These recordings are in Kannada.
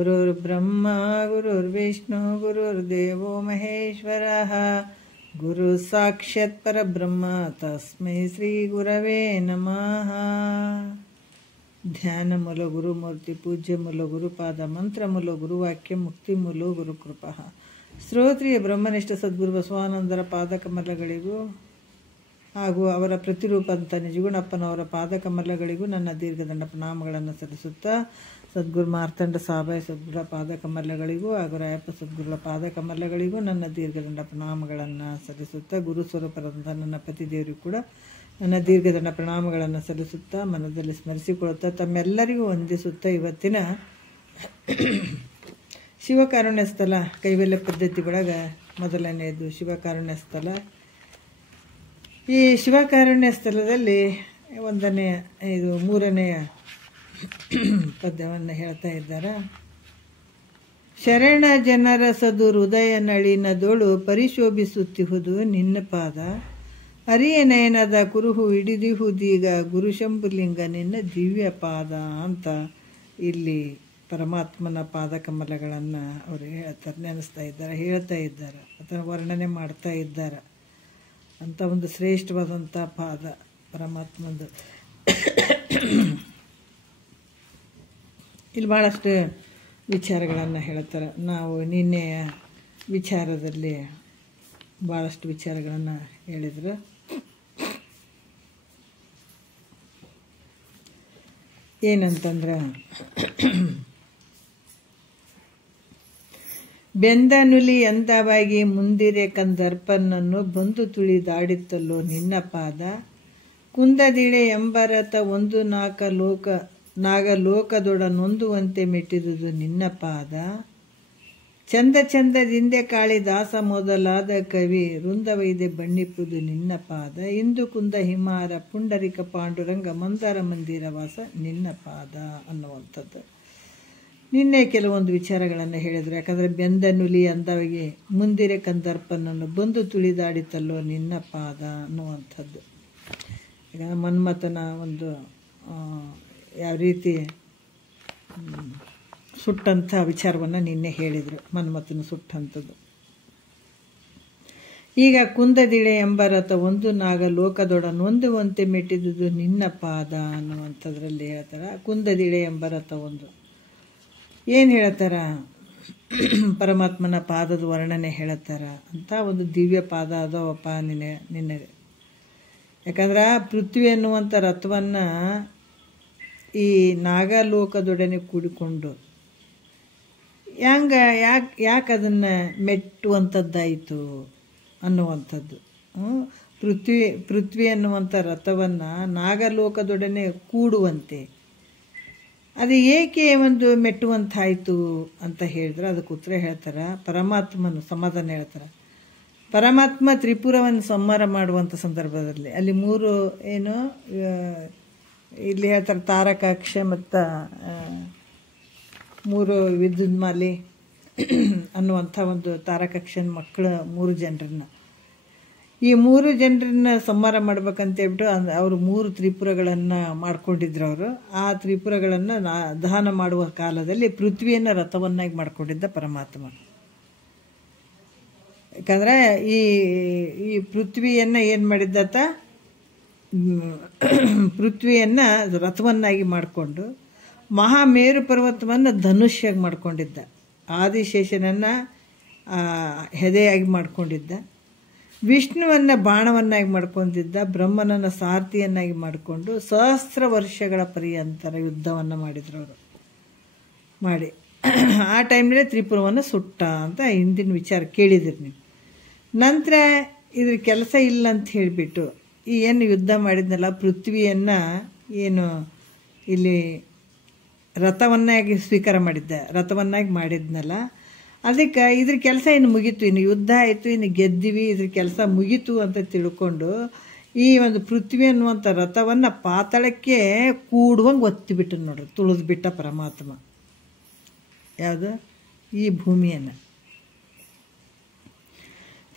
ಗುರುರ್ಬ್ರಹ್ಮ ಗುರುರ್ವಿಷ್ಣು ಗುರುರ್ದೇವೋ ಮಹೇಶ್ವರಃ ಗುರು ಸಾಕ್ಷಾತ್ ಪರಬ್ರಹ್ಮ ತಸ್ಮೈ ಶ್ರೀ ಗುರವೇ ನಮಃ. ಧ್ಯಾನ ಮೂಲ ಗುರುಮೂರ್ತಿ ಪೂಜ್ಯ ಮೂಲ ಗುರುಪಾದ ಮಂತ್ರ ಮೂಲ ಗುರುವಾಕ್ಯ ಮುಕ್ತಿ ಮೂಲ ಗುರುಕೃಪಃ. ಶ್ರೋತ್ರಿಯ ಬ್ರಹ್ಮನಿಷ್ಠ ಸದ್ಗುರು ಬಸವಾನಂದರ ಪಾದಕಮಲಗಳಿಗೂ ಹಾಗೂ ಅವರ ಪ್ರತಿರೂಪಂತ ನಿಜಗುಣಪ್ಪನವರ ಪಾದಕಮಲಗಳಿಗೂ ನನ್ನ ದೀರ್ಘದಂಡ ಪ್ರಣಾಮಗಳನ್ನು ಸಲ್ಲಿಸುತ್ತಾ, ಸದ್ಗುರು ಮಾರ್ತಂಡ ಸಾಬಾಯಿ ಸದ್ಗುರ ಪಾದಕಮಲಗಳಿಗೂ ಹಾಗೂ ರಾಯಪ್ಪ ಸದ್ಗುರುಗಳ ಪಾದಕಮಲಗಳಿಗೂ ನನ್ನ ದೀರ್ಘದಂಡ ಪ್ರಣಾಮಗಳನ್ನು ಸಲ್ಲಿಸುತ್ತಾ, ಗುರು ಸ್ವರೂಪರಂತ ನನ್ನ ಪತಿದೇವರಿಗೂ ಕೂಡ ನನ್ನ ದೀರ್ಘದಂಡ ಪ್ರಣಾಮಗಳನ್ನು ಸಲ್ಲಿಸುತ್ತಾ, ಮನದಲ್ಲಿ ಸ್ಮರಿಸಿಕೊಳ್ಳುತ್ತಾ, ತಮ್ಮೆಲ್ಲರಿಗೂ ವಂದಿಸುತ್ತಾ, ಇವತ್ತಿನ ಶಿವಕಾರುಣ್ಯ ಸ್ಥಳ ಕೈವಲ್ಯ ಪದ್ಧತಿ ಒಳಗೆ ಮೊದಲನೆಯದು ಶಿವಕಾರುಣ್ಯ ಸ್ಥಳ. ಈ ಶಿವಕಾರುಣ್ಯ ಸ್ಥಳದಲ್ಲಿ ಮೂರನೆಯ ಪದ್ಯವನ್ನು ಹೇಳ್ತಾ ಇದ್ದಾರೆ. ಶರಣ ಜನರ ಸದು ಹೃದಯ ನಳಿನದೊಳು ಪರಿಶೋಭಿಸುತ್ತಿಹುದು ನಿನ್ನ ಪಾದ, ಅರಿಯ ನಯನದ ಕುರುಹು ಹಿಡಿದಿಹುದೀಗ ಗುರುಶಂಭುಲಿಂಗ ನಿನ್ನ ದಿವ್ಯ ಪಾದ ಅಂತ ಇಲ್ಲಿ ಪರಮಾತ್ಮನ ಪಾದಕಮಲಗಳನ್ನು ಅವರು ನೆನೆಸ್ತಾ ಇದ್ದಾರೆ, ಹೇಳ್ತಾ ಇದ್ದಾರೆ, ಅಥವಾ ವರ್ಣನೆ ಮಾಡ್ತಾ ಇದ್ದಾರೆ. ಅಂತ ಒಂದು ಶ್ರೇಷ್ಠವಾದಂಥ ಪಾದ ಪರಮಾತ್ಮಂದು. ಇಲ್ಲಿ ಭಾಳಷ್ಟು ವಿಚಾರಗಳನ್ನು ಹೇಳ್ತಾರೆ. ನಾವು ನಿನ್ನೆಯ ವಿಚಾರದಲ್ಲಿ ಭಾಳಷ್ಟು ವಿಚಾರಗಳನ್ನು ಹೇಳಿದ್ರು. ಏನಂತಂದ್ರೆ, ಬೆಂದ ನುಲಿ ಅಂದವಾಗಿ ಮುಂದಿರೆ ಕಂದರ್ಪನನ್ನು ಬಂದು ತುಳಿದಾಡಿತ್ತಲ್ಲೋ ನಿನ್ನ ಪಾದ, ಕುಂದದಿಳೆ ಎಂಬರತ ಒಂದು ನಾಗಲೋಕದೊಡ ನೊಂದುವಂತೆ ಮೆಟ್ಟಿದುದು ನಿನ್ನ ಪಾದ, ಚಂದ ಚಂದದಿಂದೆ ಕಾಳಿದಾಸ ಮೊದಲಾದ ಕವಿ ವೃಂದವೈದೆ ಬಣ್ಣಿಪುದು ನಿನ್ನ ಪಾದ, ಇಂದು ಕುಂದ ಹಿಮಾರ ಪುಂಡರಿಕ ಪಾಂಡುರಂಗ ಮಂದಾರ ಮಂದಿರವಾಸ ನಿನ್ನ ಪಾದ ಅನ್ನುವಂಥದ್ದು. ನಿನ್ನೆ ಕೆಲವೊಂದು ವಿಚಾರಗಳನ್ನು ಹೇಳಿದರು. ಯಾಕಂದರೆ ಬೆಂದ ನುಲಿ ಅಂದವಾಗಿ ಮುಂದಿರೆ ಕಂದರ್ಪನನ್ನು ಬಂದು ತುಳಿದಾಡಿತಲ್ಲೋ ನಿನ್ನ ಪಾದ ಅನ್ನುವಂಥದ್ದು. ಈಗ ಮನ್ಮಥನ ಒಂದು ಯಾವ ರೀತಿ ಸುಟ್ಟಂಥ ವಿಚಾರವನ್ನು ನಿನ್ನೆ ಹೇಳಿದರು, ಮನ್ಮಥನ ಸುಟ್ಟಂಥದ್ದು. ಈಗ ಕುಂದದಿಳೆ ಎಂಬರತ ಒಂದು ನಾಗಲೋಕದೊಡ ನೊಂದುವಂತೆ ಮೆಟ್ಟಿದುದು ನಿನ್ನ ಪಾದ ಅನ್ನುವಂಥದ್ರಲ್ಲಿ ಹೇಳ್ತಾರೆ. ಕುಂದದಿಳೆ ಎಂಬರತ ಒಂದು ಏನು ಹೇಳ್ತಾರ, ಪರಮಾತ್ಮನ ಪಾದದ ವರ್ಣನೆ ಹೇಳ್ತಾರ ಅಂತ ಒಂದು ದಿವ್ಯ ಪಾದ ಅದವಪ್ಪ ನಿನ್ನೆ. ಯಾಕಂದ್ರೆ ಪೃಥ್ವಿ ಅನ್ನುವಂಥ ರಥವನ್ನು ಈ ನಾಗಲೋಕದೊಡನೆ ಕೂಡಿಕೊಂಡು ಯಾಕೆ ಅದನ್ನು ಮೆಟ್ಟುವಂಥದ್ದಾಯಿತು ಅನ್ನುವಂಥದ್ದು. ಪೃಥ್ವಿ ಅನ್ನುವಂಥ ರಥವನ್ನು ನಾಗಲೋಕದೊಡನೆ ಕೂಡುವಂತೆ ಅದು ಏಕೆ ಒಂದು ಮೆಟ್ಟುವಂತಾಯಿತು ಅಂತ ಹೇಳಿದ್ರೆ, ಅದಕ್ಕೆ ಉತ್ತರ ಹೇಳ್ತಾರೆ. ಪರಮಾತ್ಮನು ಸಮಾಧಾನ ಹೇಳ್ತಾರೆ. ಪರಮಾತ್ಮ ತ್ರಿಪುರವನ್ನು ಸಂಹಾರ ಮಾಡುವಂಥ ಸಂದರ್ಭದಲ್ಲಿ ಅಲ್ಲಿ ಮೂರು ಇಲ್ಲಿ ಹೇಳ್ತಾರೆ, ತಾರಕಾಕ್ಷ ಮತ್ತು ಮೂರು ವಿದ್ಯುನ್ಮಾಲಿ ಅನ್ನುವಂಥ ಒಂದು ತಾರಕಾಕ್ಷನ ಮಕ್ಕಳು ಮೂರು ಜನರನ್ನ, ಈ ಮೂರು ಜನರನ್ನ ಸಂಹಾರ ಮಾಡ್ಬೇಕಂತೇಳ್ಬಿಟ್ಟು ಅವರು ಮೂರು ತ್ರಿಪುರಗಳನ್ನು ಮಾಡ್ಕೊಂಡಿದ್ರು. ಅವರು ಆ ತ್ರಿಪುರಗಳನ್ನು ದಹನ ಮಾಡುವ ಕಾಲದಲ್ಲಿ ಪೃಥ್ವಿಯನ್ನು ರಥವನ್ನಾಗಿ ಮಾಡ್ಕೊಂಡಿದ್ದ ಪರಮಾತ್ಮ. ಯಾಕಂದರೆ ಈ ಪೃಥ್ವಿಯನ್ನು ಏನು ಮಾಡಿದ್ದತ್ತ, ಪೃಥ್ವಿಯನ್ನು ರಥವನ್ನಾಗಿ ಮಾಡಿಕೊಂಡು ಮಹಾಮೇರು ಪರ್ವತವನ್ನು ಧನುಷ್ಯಾಗಿ ಮಾಡ್ಕೊಂಡಿದ್ದ, ಆದಿಶೇಷನನ್ನು ಹೆದೆಯಾಗಿ ಮಾಡ್ಕೊಂಡಿದ್ದ, ವಿಷ್ಣುವನ್ನು ಬಾಣವನ್ನಾಗಿ ಮಾಡ್ಕೊಂಡಿದ್ದ, ಬ್ರಹ್ಮನನ್ನು ಸಾರಥಿಯನ್ನಾಗಿ ಮಾಡಿಕೊಂಡು ಸಹಸ್ರ ವರ್ಷಗಳ ಪರ್ಯಂತರ ಯುದ್ಧವನ್ನು ಮಾಡಿದ್ರು ಅವರು. ಮಾಡಿ ಆ ಟೈಮ್ನಲ್ಲಿ ತ್ರಿಪುರವನ್ನು ಸುಟ್ಟ ಅಂತ ಹಿಂದಿನ ವಿಚಾರ ಕೇಳಿದಿರಿ ನೀವು. ನಂತರ ಇದ್ರ ಕೆಲಸ ಇಲ್ಲ ಅಂತ ಹೇಳಿಬಿಟ್ಟು ಏನು ಯುದ್ಧ ಮಾಡಿದ್ನಲ್ಲ, ಪೃಥ್ವಿಯನ್ನು ಏನು ಇಲ್ಲಿ ರಥವನ್ನಾಗಿ ಸ್ವೀಕಾರ ಮಾಡಿದ್ದ, ರಥವನ್ನಾಗಿ ಮಾಡಿದ್ನಲ್ಲ, ಅದಕ್ಕೆ ಇದ್ರ ಕೆಲಸ ಇನ್ನು ಮುಗೀತು, ಇನ್ನು ಯುದ್ಧ ಆಯಿತು, ಇನ್ನು ಗೆದ್ದಿವಿ, ಇದ್ರ ಕೆಲಸ ಮುಗೀತು ಅಂತ ತಿಳ್ಕೊಂಡು ಈ ಒಂದು ಪೃಥ್ವಿ ಅನ್ನುವಂಥ ರಥವನ್ನು ಪಾತಾಳಕ್ಕೆ ಕೂಡುವಂಗೆ ಒತ್ತಿಬಿಟ್ಟು ನೋಡ್ರಿ, ತುಳಿದ್ಬಿಟ್ಟ ಪರಮಾತ್ಮ. ಯಾವುದು? ಈ ಭೂಮಿಯನ್ನು.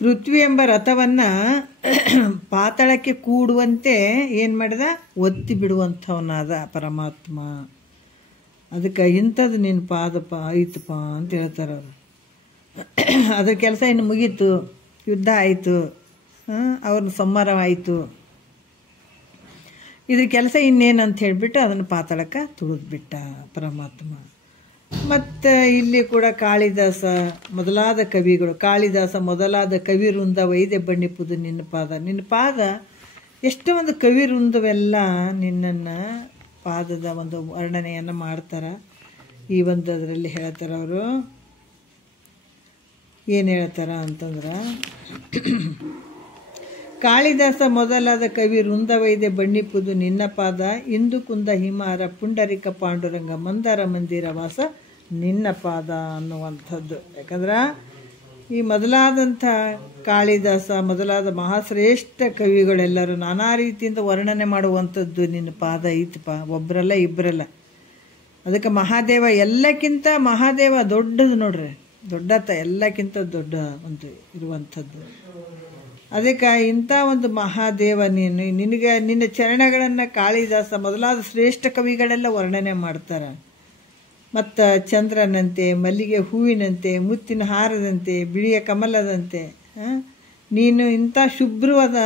ಪೃಥ್ವಿ ಎಂಬ ರಥವನ್ನು ಪಾತಾಳಕ್ಕೆ ಕೂಡುವಂತೆ ಏನು ಮಾಡಿದ? ಒತ್ತಿ ಬಿಡುವಂಥವನಾದ ಪರಮಾತ್ಮ. ಅದಕ್ಕೆ ಇಂಥದ್ದು ನಿನ್ನ ಪಾದಪ್ಪ ಐತಪ್ಪ ಅಂತ ಹೇಳ್ತಾರೆ ಅವರು. ಅದ್ರ ಕೆಲಸ ಇನ್ನು ಮುಗೀತು, ಯುದ್ಧ ಆಯಿತು, ಅವ್ರನ್ನ ಸಂಹಾರ ಆಯಿತು, ಇದ್ರ ಕೆಲಸ ಇನ್ನೇನಂತ ಹೇಳಿಬಿಟ್ಟು ಅದನ್ನು ಪಾತಾಳಕ್ಕೆ ತುಳಿದ್ಬಿಟ್ಟ ಪರಮಾತ್ಮ. ಮತ್ತು ಇಲ್ಲಿ ಕೂಡ ಕಾಳಿದಾಸ ಮೊದಲಾದ ಕವಿಗಳು, ಕಾಳಿದಾಸ ಮೊದಲಾದ ಕವಿವೃಂದ ವೈದ್ಯ ಬಣ್ಣಿಪುದು ನಿನ್ನ ಪಾದ. ನಿನ್ನ ಪಾದ ಎಷ್ಟೋ ಒಂದು ಕವಿವೃಂದವೆಲ್ಲ ನಿನ್ನನ್ನು ಪಾದದ ಒಂದು ವರ್ಣನೆಯನ್ನು ಮಾಡ್ತಾರೆ. ಈ ಒಂದು ಅದರಲ್ಲಿ ಹೇಳ್ತಾರೆ ಅವರು, ಏನು ಹೇಳ್ತಾರ ಅಂತಂದ್ರೆ, ಕಾಳಿದಾಸ ಮೊದಲಾದ ಕವಿ ವೃಂದವೈದ್ಯ ಬಣ್ಣಿಪುದು ನಿನ್ನ ಪಾದ, ಇಂದು ಕುಂದ ಹಿಮಾರ ಪುಂಡರಿಕ ಪಾಂಡುರಂಗ ಮಂದಾರ ಮಂದಿರ ವಾಸ ನಿನ್ನ ಪಾದ ಅನ್ನುವಂಥದ್ದು. ಯಾಕಂದ್ರೆ ಈ ಮೊದಲಾದಂಥ ಕಾಳಿದಾಸ ಮೊದಲಾದ ಮಹಾಶ್ರೇಷ್ಠ ಕವಿಗಳೆಲ್ಲರೂ ನಾನಾ ರೀತಿಯಿಂದ ವರ್ಣನೆ ಮಾಡುವಂಥದ್ದು ನಿನ್ನ ಪಾದ ಐತಪ್ಪ, ಒಬ್ಬರಲ್ಲ ಇಬ್ಬರಲ್ಲ. ಅದಕ್ಕೆ ಮಹಾದೇವ ಎಲ್ಲಕ್ಕಿಂತ ಮಹಾದೇವ ದೊಡ್ಡದು ನೋಡ್ರಿ, ದೊಡ್ಡತ ಎಲ್ಲಕ್ಕಿಂತ ದೊಡ್ಡ ಒಂದು ಇರುವಂಥದ್ದು. ಅದಕ್ಕೆ ಇಂಥ ಒಂದು ಮಹಾದೇವ ನಿನಗೆ ನಿನ್ನ ಚರಣಗಳನ್ನು ಕಾಳಿದಾಸ ಮೊದಲಾದ ಶ್ರೇಷ್ಠ ಕವಿಗಳೆಲ್ಲ ವರ್ಣನೆ ಮಾಡ್ತಾರೆ. ಮತ್ತು ಚಂದ್ರನಂತೆ, ಮಲ್ಲಿಗೆ ಹೂವಿನಂತೆ, ಮುತ್ತಿನ ಹಾರದಂತೆ, ಬಿಳಿಯ ಕಮಲದಂತೆ ನೀನು ಇಂಥ ಶುಭ್ರವಾದ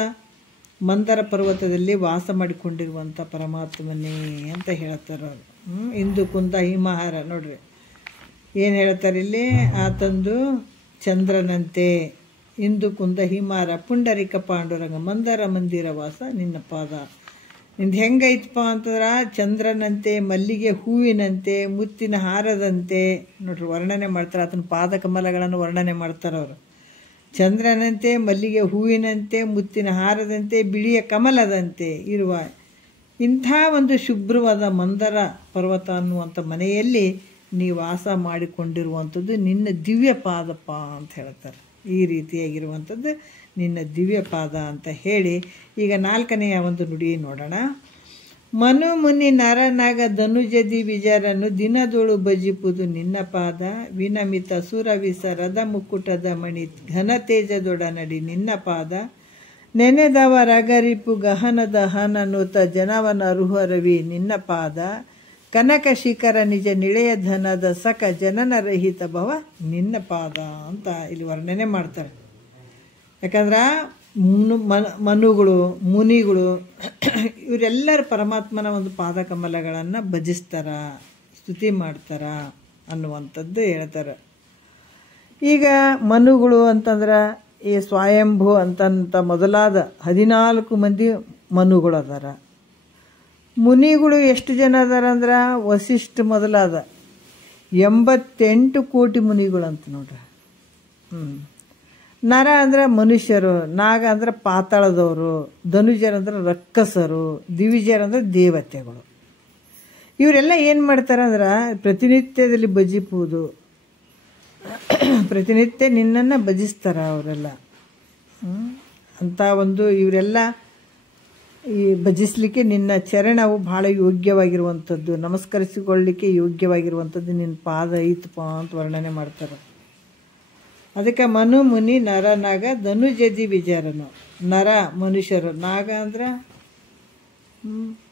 ಮಂದರ ಪರ್ವತದಲ್ಲಿ ವಾಸ ಮಾಡಿಕೊಂಡಿರುವಂಥ ಪರಮಾತ್ಮನೇ ಅಂತ ಹೇಳ್ತಾರೆ ಅವರು. ಇಂದು ಕುಂದ ಹಿಮಹಾರ ನೋಡ್ರಿ ಏನು ಹೇಳ್ತಾರೆ ಇಲ್ಲಿ, ಆತಂದು ಚಂದ್ರನಂತೆ, ಇಂದು ಕುಂದ ಹಿಮಾರ ಪುಂಡರಿಕ ಪಾಂಡುರಂಗ ಮಂದಾರ ಮಂದಿರ ವಾಸ ನಿನ್ನ ಪಾದ. ನಿಂದು ಹೆಂಗೈತಪ್ಪ ಅಂತಂದ್ರೆ ಚಂದ್ರನಂತೆ, ಮಲ್ಲಿಗೆ ಹೂವಿನಂತೆ, ಮುತ್ತಿನ ಹಾರದಂತೆ ನೋಡ್ರಿ ವರ್ಣನೆ ಮಾಡ್ತಾರೆ. ಆತನ ಪಾದ ಕಮಲಗಳನ್ನು ವರ್ಣನೆ ಮಾಡ್ತಾರೆ ಅವರು. ಚಂದ್ರನಂತೆ, ಮಲ್ಲಿಗೆ ಹೂವಿನಂತೆ, ಮುತ್ತಿನ ಹಾರದಂತೆ, ಬಿಳಿಯ ಕಮಲದಂತೆ ಇರುವ ಇಂಥ ಒಂದು ಶುಭ್ರವಾದ ಮಂದರ ಪರ್ವತ ಅನ್ನುವಂಥ ಮನೆಯಲ್ಲಿ ನೀ ವಾಸ ಮಾಡಿಕೊಂಡಿರುವಂಥದ್ದು ನಿನ್ನ ದಿವ್ಯ ಪಾದಪ್ಪ ಅಂತ ಹೇಳ್ತಾರೆ. ಈ ರೀತಿಯಾಗಿರುವಂಥದ್ದು ನಿನ್ನ ದಿವ್ಯ ಪಾದ ಅಂತ ಹೇಳಿ ಈಗ 4ನೆಯ ಒಂದು ನುಡಿ ನೋಡೋಣ. ಮನು ಮುನಿ ನರ ನಾಗ ಧನುಜದಿ ವಿಜರನು ದಿನದೊಳು ಭಜಿಪುದು ನಿನ್ನ ಪಾದ, ವಿನಮಿತ ಸುರವಿಸ ರಥ ಮುಕ್ಕುಟದ ಮಣಿ ಘನ ತೇಜದೊಡನಡಿ ನಿನ್ನ ಪಾದ, ನೆನೆದವರಗರಿಪು ಗಹನದ ಹನನುತ ಜನವನ ರುಹರವಿ ನಿನ್ನ ಪಾದ, ಕನಕ ಶಿಖರ ನಿಜ ನಿಳೆಯ ಧನದ ಸಕ ಜನನ ರಹಿತ ಭವ ನಿನ್ನ ಪಾದ ಅಂತ ಇಲ್ಲಿ ವರ್ಣನೆ ಮಾಡ್ತಾರೆ. ಯಾಕಂದ್ರೆ ಮನುಗಳು ಮುನಿಗಳು ಇವರೆಲ್ಲರ ಪರಮಾತ್ಮನ ಒಂದು ಪಾದ ಕಮಲಗಳನ್ನು ಭಜಿಸ್ತಾರ, ಸ್ತುತಿ ಮಾಡ್ತಾರ ಅನ್ನುವಂಥದ್ದು ಹೇಳ್ತಾರೆ. ಈಗ ಮನುಗಳು ಅಂತಂದ್ರೆ ಈ ಸ್ವಯಂಭು ಅಂತಂತ ಮೊದಲಾದ 14 ಮಂದಿ ಮನುಗಳು ಅದಾರ. ಮುನಿಗಳು ಎಷ್ಟು ಜನ ಅದಾರ ಅಂದ್ರೆ ವಸಿಷ್ಠ ಮೊದಲಾದ 88 ಕೋಟಿ ಮುನಿಗಳು ಅಂತ ನೋಡ್ರಿ. ನರ ಅಂದ್ರೆ ಮನುಷ್ಯರು, ನಾಗ ಅಂದ್ರೆ ಪಾತಾಳದವರು, ಧನುಜರಂದ್ರೆ ರಕ್ಕಸರು, ದಿವಿಜರಂದ್ರೆ ದೇವತೆಗಳು. ಇವರೆಲ್ಲ ಏನು ಮಾಡ್ತಾರೆ ಅಂದ್ರೆ ಪ್ರತಿನಿತ್ಯದಲ್ಲಿ ಭಜಿಪುವುದು, ಪ್ರತಿನಿತ್ಯ ನಿನ್ನನ್ನು ಭಜಿಸ್ತಾರ ಅವರೆಲ್ಲ ಅಂತ ಒಂದು. ಇವರೆಲ್ಲ ಈ ಭಜಿಸ್ಲಿಕ್ಕೆ ನಿನ್ನ ಚರಣವು ಭಾಳ ಯೋಗ್ಯವಾಗಿರುವಂಥದ್ದು, ನಮಸ್ಕರಿಸಿಕೊಳ್ಳಲಿಕ್ಕೆ ಯೋಗ್ಯವಾಗಿರುವಂಥದ್ದು ನಿನ್ನ ಪಾದ ಐತಪ್ಪ ಅಂತ ವರ್ಣನೆ ಮಾಡ್ತಾರೆ. ಅದಕ್ಕೆ ಮನು ಮುನಿ ನರ ನಾಗ ಧನುಜದಿ ವಿಜರನು. ನರ ಮನುಷ್ಯರು, ನಾಗ ಅಂದ್ರೆ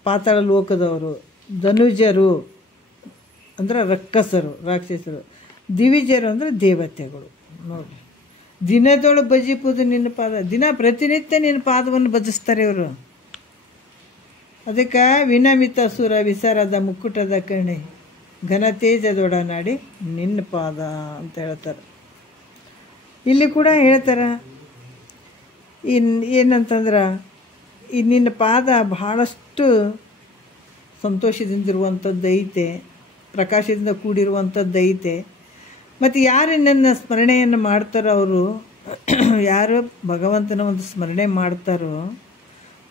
ಪಾತಾಳ ಲೋಕದವರು, ಧನುಜರು ಅಂದ್ರೆ ರಕ್ಕಸರು ರಾಕ್ಷಸರು, ದಿವಿಜರು ಅಂದ್ರೆ ದೇವತೆಗಳು. ನೋಡಿ ದಿನದೊಳು ಭಜಿಪುದು ನಿನ್ನ ಪಾದ, ದಿನ ಪ್ರತಿನಿತ್ಯ ನಿನ್ನ ಪಾದವನ್ನು ಭಜಿಸ್ತಾರೆ ಇವರು. ಅದಕ್ಕೆ ವಿನಮಿತ ಸುರ ವಿಸರದ ಮುಕ್ಕುಟದ ಕಣೆ ಘನತೇಜದೊಡನಾಡಿ ನಿನ್ನ ಪಾದ ಅಂತ ಹೇಳ್ತಾರೆ. ಇಲ್ಲಿ ಕೂಡ ಹೇಳ್ತಾರೆ ಏನಂತಂದ್ರೆ ಈ ನಿನ್ನ ಪಾದ ಬಹಳಷ್ಟು ಸಂತೋಷದಿಂದಿರುವಂಥದ್ದು ಐತೆ, ಪ್ರಕಾಶದಿಂದ ಕೂಡಿರುವಂಥದ್ದು ಐತೆ. ಮತ್ತು ಯಾರು ನನ್ನ ಸ್ಮರಣೆಯನ್ನು ಮಾಡ್ತಾರೋ ಅವರು, ಯಾರು ಭಗವಂತನ ಒಂದು ಸ್ಮರಣೆ ಮಾಡ್ತಾರೋ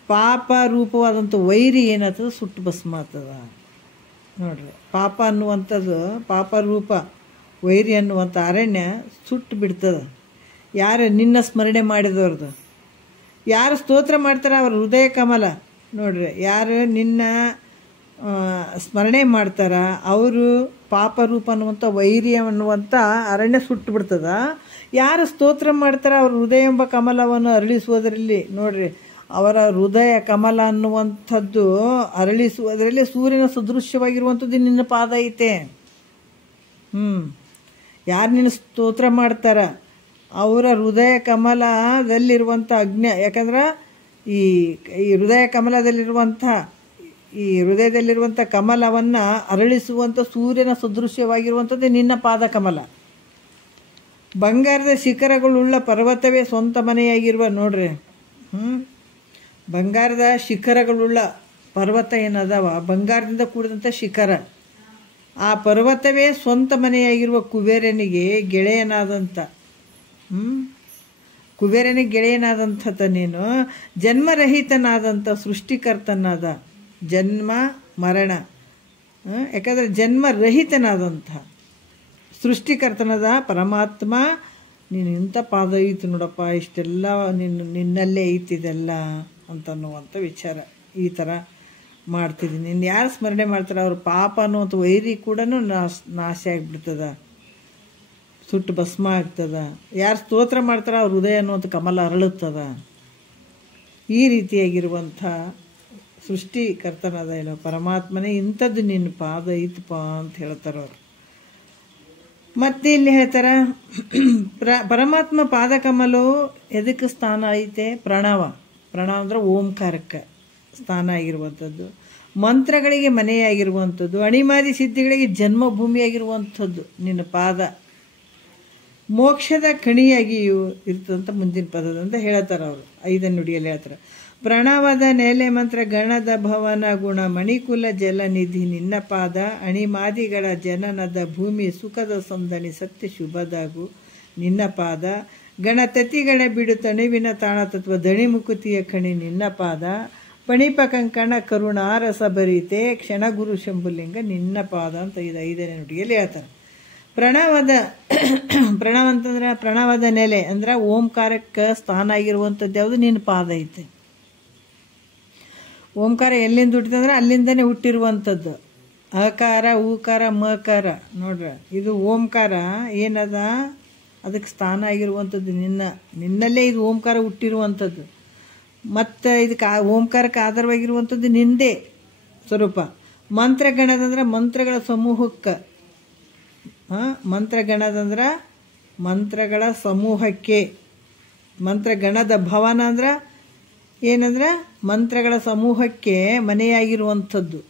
ಪಾಪ ರೂಪವಾದಂಥ ವೈರಿ ಏನಾಗ್ತದೆ ಸುಟ್ಟು ಭಸ್ಮ ಆಗ್ತದ ನೋಡ್ರಿ. ಪಾಪ ಅನ್ನುವಂಥದ್ದು, ಪಾಪ ರೂಪ ವೈರಿ ಅನ್ನುವಂಥ ಅರಣ್ಯ ಸುಟ್ಟು ಬಿಡ್ತದೆ. ಯಾರು ನಿನ್ನ ಸ್ಮರಣೆ ಮಾಡಿದವ್ರದ್ದು, ಯಾರು ಸ್ತೋತ್ರ ಮಾಡ್ತಾರೆ ಅವ್ರ ಹೃದಯ ಕಮಲ ನೋಡ್ರಿ, ಯಾರು ನಿನ್ನ ಸ್ಮರಣೆ ಮಾಡ್ತಾರ ಅವರು ಪಾಪರೂಪ ಅನ್ನುವಂಥ ವೈರಿ ಅನ್ನುವಂಥ ಅರಣ್ಯ ಸುಟ್ಟು ಬಿಡ್ತದ. ಯಾರು ಸ್ತೋತ್ರ ಮಾಡ್ತಾರ ಅವ್ರ ಹೃದಯ ಎಂಬ ಕಮಲವನ್ನು ಅರಳಿಸುವುದರಲ್ಲಿ ನೋಡ್ರಿ ಅವರ ಹೃದಯ ಕಮಲ ಅನ್ನುವಂಥದ್ದು ಅರಳಿಸುವುದರಲ್ಲಿ ಸೂರ್ಯನ ಸದೃಶ್ಯವಾಗಿರುವಂಥದ್ದು ನಿನ್ನ ಪಾದ ಐತೆ. ಯಾರು ನಿನ್ನ ಸ್ತೋತ್ರ ಮಾಡ್ತಾರ ಅವರ ಹೃದಯ ಕಮಲದಲ್ಲಿರುವಂಥ ಯಾಕಂದ್ರೆ ಈ ಹೃದಯ ಕಮಲದಲ್ಲಿರುವಂಥ ಈ ಹೃದಯದಲ್ಲಿರುವಂಥ ಕಮಲವನ್ನು ಅರಳಿಸುವಂಥ ಸೂರ್ಯನ ಸದೃಶ್ಯವಾಗಿರುವಂಥದ್ದು ನಿನ್ನ ಪಾದ ಕಮಲ. ಬಂಗಾರದ ಶಿಖರಗಳುಳ್ಳ ಪರ್ವತವೇ ಸ್ವಂತ ಮನೆಯಾಗಿರುವ ನೋಡ್ರಿ. ಬಂಗಾರದ ಶಿಖರಗಳುಳ್ಳ ಪರ್ವತ ಏನದವ, ಬಂಗಾರದಿಂದ ಕೂಡಿದಂಥ ಶಿಖರ. ಆ ಪರ್ವತವೇ ಸ್ವಂತ ಮನೆಯಾಗಿರುವ ಕುಬೇರನಿಗೆ ಗೆಳೆಯನಾದಂಥ ಕುಬೇರನಿಗೆ ಗೆಳೆಯನಾದಂಥ ನೀನು ಜನ್ಮರಹಿತನಾದಂಥ ಸೃಷ್ಟಿಕರ್ತನಾದ, ಜನ್ಮ ಮರಣ ಯಾಕಂದರೆ ಜನ್ಮರಹಿತನಾದಂಥ ಸೃಷ್ಟಿಕರ್ತನಾದ ಪರಮಾತ್ಮ ನೀನು ಇಂಥ ಪಾದ ಐತಿ ನೋಡಪ್ಪ, ಇಷ್ಟೆಲ್ಲ ನಿನ್ನಲ್ಲೇ ಐತಿದೆಲ್ಲ ಅಂತನ್ನುವಂಥ ವಿಚಾರ. ಈ ಥರ ಮಾಡ್ತಿದ್ದೀನಿ. ನಿನ್ನ ಯಾರು ಸ್ಮರಣೆ ಮಾಡ್ತಾರೆ ಅವ್ರ ಪಾಪ ಅನ್ನುವಂಥ ವೈರಿ ಕೂಡ ನಾಶ ಆಗಿಬಿಡ್ತದ, ಸುಟ್ಟು ಭಸ್ಮ ಆಗ್ತದ. ಯಾರು ಸ್ತೋತ್ರ ಮಾಡ್ತಾರ ಅವ್ರ ಹೃದಯ ಅನ್ನುವಂಥ ಕಮಲ ಅರಳುತ್ತದ. ಈ ರೀತಿಯಾಗಿರುವಂಥ ಸೃಷ್ಟಿಕರ್ತನಾದ ಇಲ್ಲ ಪರಮಾತ್ಮನೇ ಇಂಥದ್ದು ನಿನ್ನ ಪಾದ ಐತಪ್ಪ ಅಂತ ಹೇಳ್ತಾರೆ ಅವರು. ಮತ್ತೆ ಇಲ್ಲಿ ಹೇಳ್ತಾರ ಪರಮಾತ್ಮ ಪಾದಕಮಲವು ಎದಕ್ಕೆ ಸ್ಥಾನ ಐತೆ? ಪ್ರಣವ ಅಂದ್ರೆ ಓಂಕಾರಕ್ಕೆ ಸ್ಥಾನ ಆಗಿರುವಂಥದ್ದು, ಮಂತ್ರಗಳಿಗೆ ಮನೆಯಾಗಿರುವಂಥದ್ದು, ಅಣಿಮಾದಿ ಸಿದ್ಧಿಗಳಿಗೆ ಜನ್ಮಭೂಮಿಯಾಗಿರುವಂಥದ್ದು ನಿನ್ನ ಪಾದ. ಮೋಕ್ಷದ ಕಣಿಯಾಗಿಯೂ ಇರ್ತದಂತ ಮುಂದಿನ ಪದದಂತ ಹೇಳ್ತಾರೆ ಅವರು. 5ನೇ ನುಡಿಯಲ್ಲಿ ಹೇಳ್ತಾರೆ. ಪ್ರಣವದ ನೆಲೆ ಮಂತ್ರ ಗಣದ ಭವನ ಗುಣ ಮಣಿಕುಲ ಜಲನಿಧಿ ನಿನ್ನ ಪಾದ. ಅಣಿಮಾದಿಗಳ ಜನನದ ಭೂಮಿ ಸುಖದ ಸಂದಣಿ ಸತ್ಯ ಶುಭದಾಗು ನಿನ್ನ ಪಾದ. ಗಣತತಿಗಳ ಬಿಡು ತಣಿವಿನ ತಾಣತತ್ವ ದಣಿಮುಕುತಿಯ ಕಣಿ ನಿನ್ನ ಪಾದ. ಪಣಿಪ ಕಂಕಣ ಕರುಣಾರಸ ಭರಿತೆ ಕ್ಷಣಗುರು ಶಂಭುಲಿಂಗ ನಿನ್ನ ಪಾದ ಅಂತ 5ನೇ ನುಡಿಯಲ್ಲಿ ಹೇಳ್ತಾರೆ. ಪ್ರಣವ ಅಂತಂದ್ರೆ ಪ್ರಣವದ ನೆಲೆ ಅಂದ್ರೆ ಓಂಕಾರಕ್ಕೆ ಸ್ಥಾನ ಆಗಿರುವಂಥದ್ದು ಯಾವುದು? ನಿನ್ನ ಪಾದ ಐತೆ. ಓಂಕಾರ ಎಲ್ಲಿಂದ ಹುಟ್ಟಿದಂದ್ರೆ ಅಲ್ಲಿಂದನೇ ಹುಟ್ಟಿರುವಂಥದ್ದು. ಅಕಾರ ಊಕಾರ ಮಕಾರ ನೋಡ್ರಿ, ಇದು ಓಂಕಾರ ಏನದ ಅದಕ್ಕೆ ಸ್ಥಾನ ಆಗಿರುವಂಥದ್ದು ನಿನ್ನಲ್ಲೇ ಇದು ಓಂಕಾರ ಹುಟ್ಟಿರುವಂಥದ್ದು. ಮತ್ತು ಇದಕ್ಕೆ ಓಂಕಾರಕ್ಕೆ ಆಧಾರವಾಗಿರುವಂಥದ್ದು ನಿಂದೇ ಸ್ವರೂಪ. ಮಂತ್ರಗಣದಂದ್ರೆ ಮಂತ್ರಗಳ ಸಮೂಹಕ್ಕೆ, ಮಂತ್ರಗಣದಂದ್ರೆ ಮಂತ್ರಗಳ ಸಮೂಹಕ್ಕೆ. ಮಂತ್ರಗಣದ ಭವನ ಅಂದ್ರೆ ಏನಂದ್ರೆ ಮಂತ್ರಗಳ ಸಮೂಹಕ್ಕೆ ಮನೆಯಾಗಿರುವಂಥದ್ದು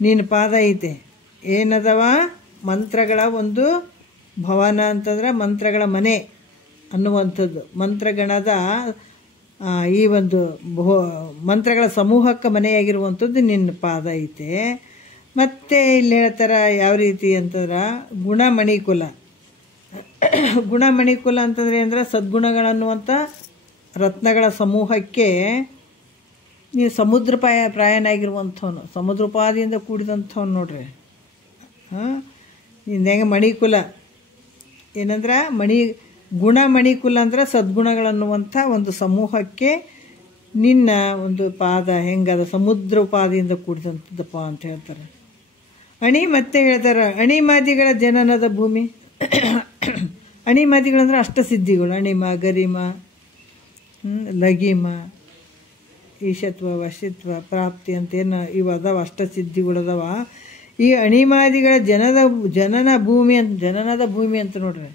ನೀನು ಪಾದ ಐತೆ. ಏನದವ? ಮಂತ್ರಗಳ ಒಂದು ಭವನ ಅಂತಂದ್ರೆ ಮಂತ್ರಗಳ ಮನೆ ಅನ್ನುವಂಥದ್ದು. ಮಂತ್ರಗಣದ ಈ ಒಂದು ಮಂತ್ರಗಳ ಸಮೂಹಕ್ಕೆ ಮನೆಯಾಗಿರುವಂಥದ್ದು ನಿನ್ನ ಪಾದ ಐತೆ. ಮತ್ತೆ ಇಲ್ಲಿ ಹೇಳ್ತಾರ ಯಾವ ರೀತಿ ಅಂತಂದ್ರೆ ಗುಣಮಣಿಕುಲ. ಗುಣಮಣಿಕುಲ ಅಂತಂದ್ರೆ ಅಂದ್ರೆ ಸದ್ಗುಣಗಳನ್ನುವಂಥ ರತ್ನಗಳ ಸಮೂಹಕ್ಕೆ ನೀವು ಸಮುದ್ರ ಪ್ರಾಯನಾಗಿರುವಂಥವನು, ಸಮುದ್ರೋಪಾದಿಯಿಂದ ಕೂಡಿದಂಥವನು ನೋಡ್ರಿ. ಹೆಂಗೆ ಮಣಿಕುಲ ಏನಂದ್ರೆ ಗುಣಮಣಿಕುಲ ಅಂದ್ರೆ ಸದ್ಗುಣಗಳನ್ನುವಂಥ ಒಂದು ಸಮೂಹಕ್ಕೆ ನಿನ್ನ ಒಂದು ಪಾದ ಹೆಂಗದ ಸಮುದ್ರೋಪಾದಿಯಿಂದ ಕೂಡಿದಂಥದ್ದಪ್ಪ ಅಂತ ಹೇಳ್ತಾರೆ. ಮತ್ತೆ ಹೇಳ್ತಾರೆ ಅಣಿಮಾದಿಗಳ ಜನನದ ಭೂಮಿ. ಅಣಿಮಾದಿಗಳಂದ್ರೆ ಅಷ್ಟಸಿದ್ಧಿಗಳು. ಅಣಿಮ, ಗರಿಮ, ಲಗಿಮ, ಈಶತ್ವ, ವಶಿತ್ವ, ಪ್ರಾಪ್ತಿ ಅಂತೇನು ಇವು ಅದಾವ, ಅಷ್ಟಸಿದ್ಧಿಗಳದಾವ. ಈ ಅಣಿಮಾದಿಗಳ ಜನನದ ಭೂಮಿ ಅಂತ ನೋಡ್ರಿ.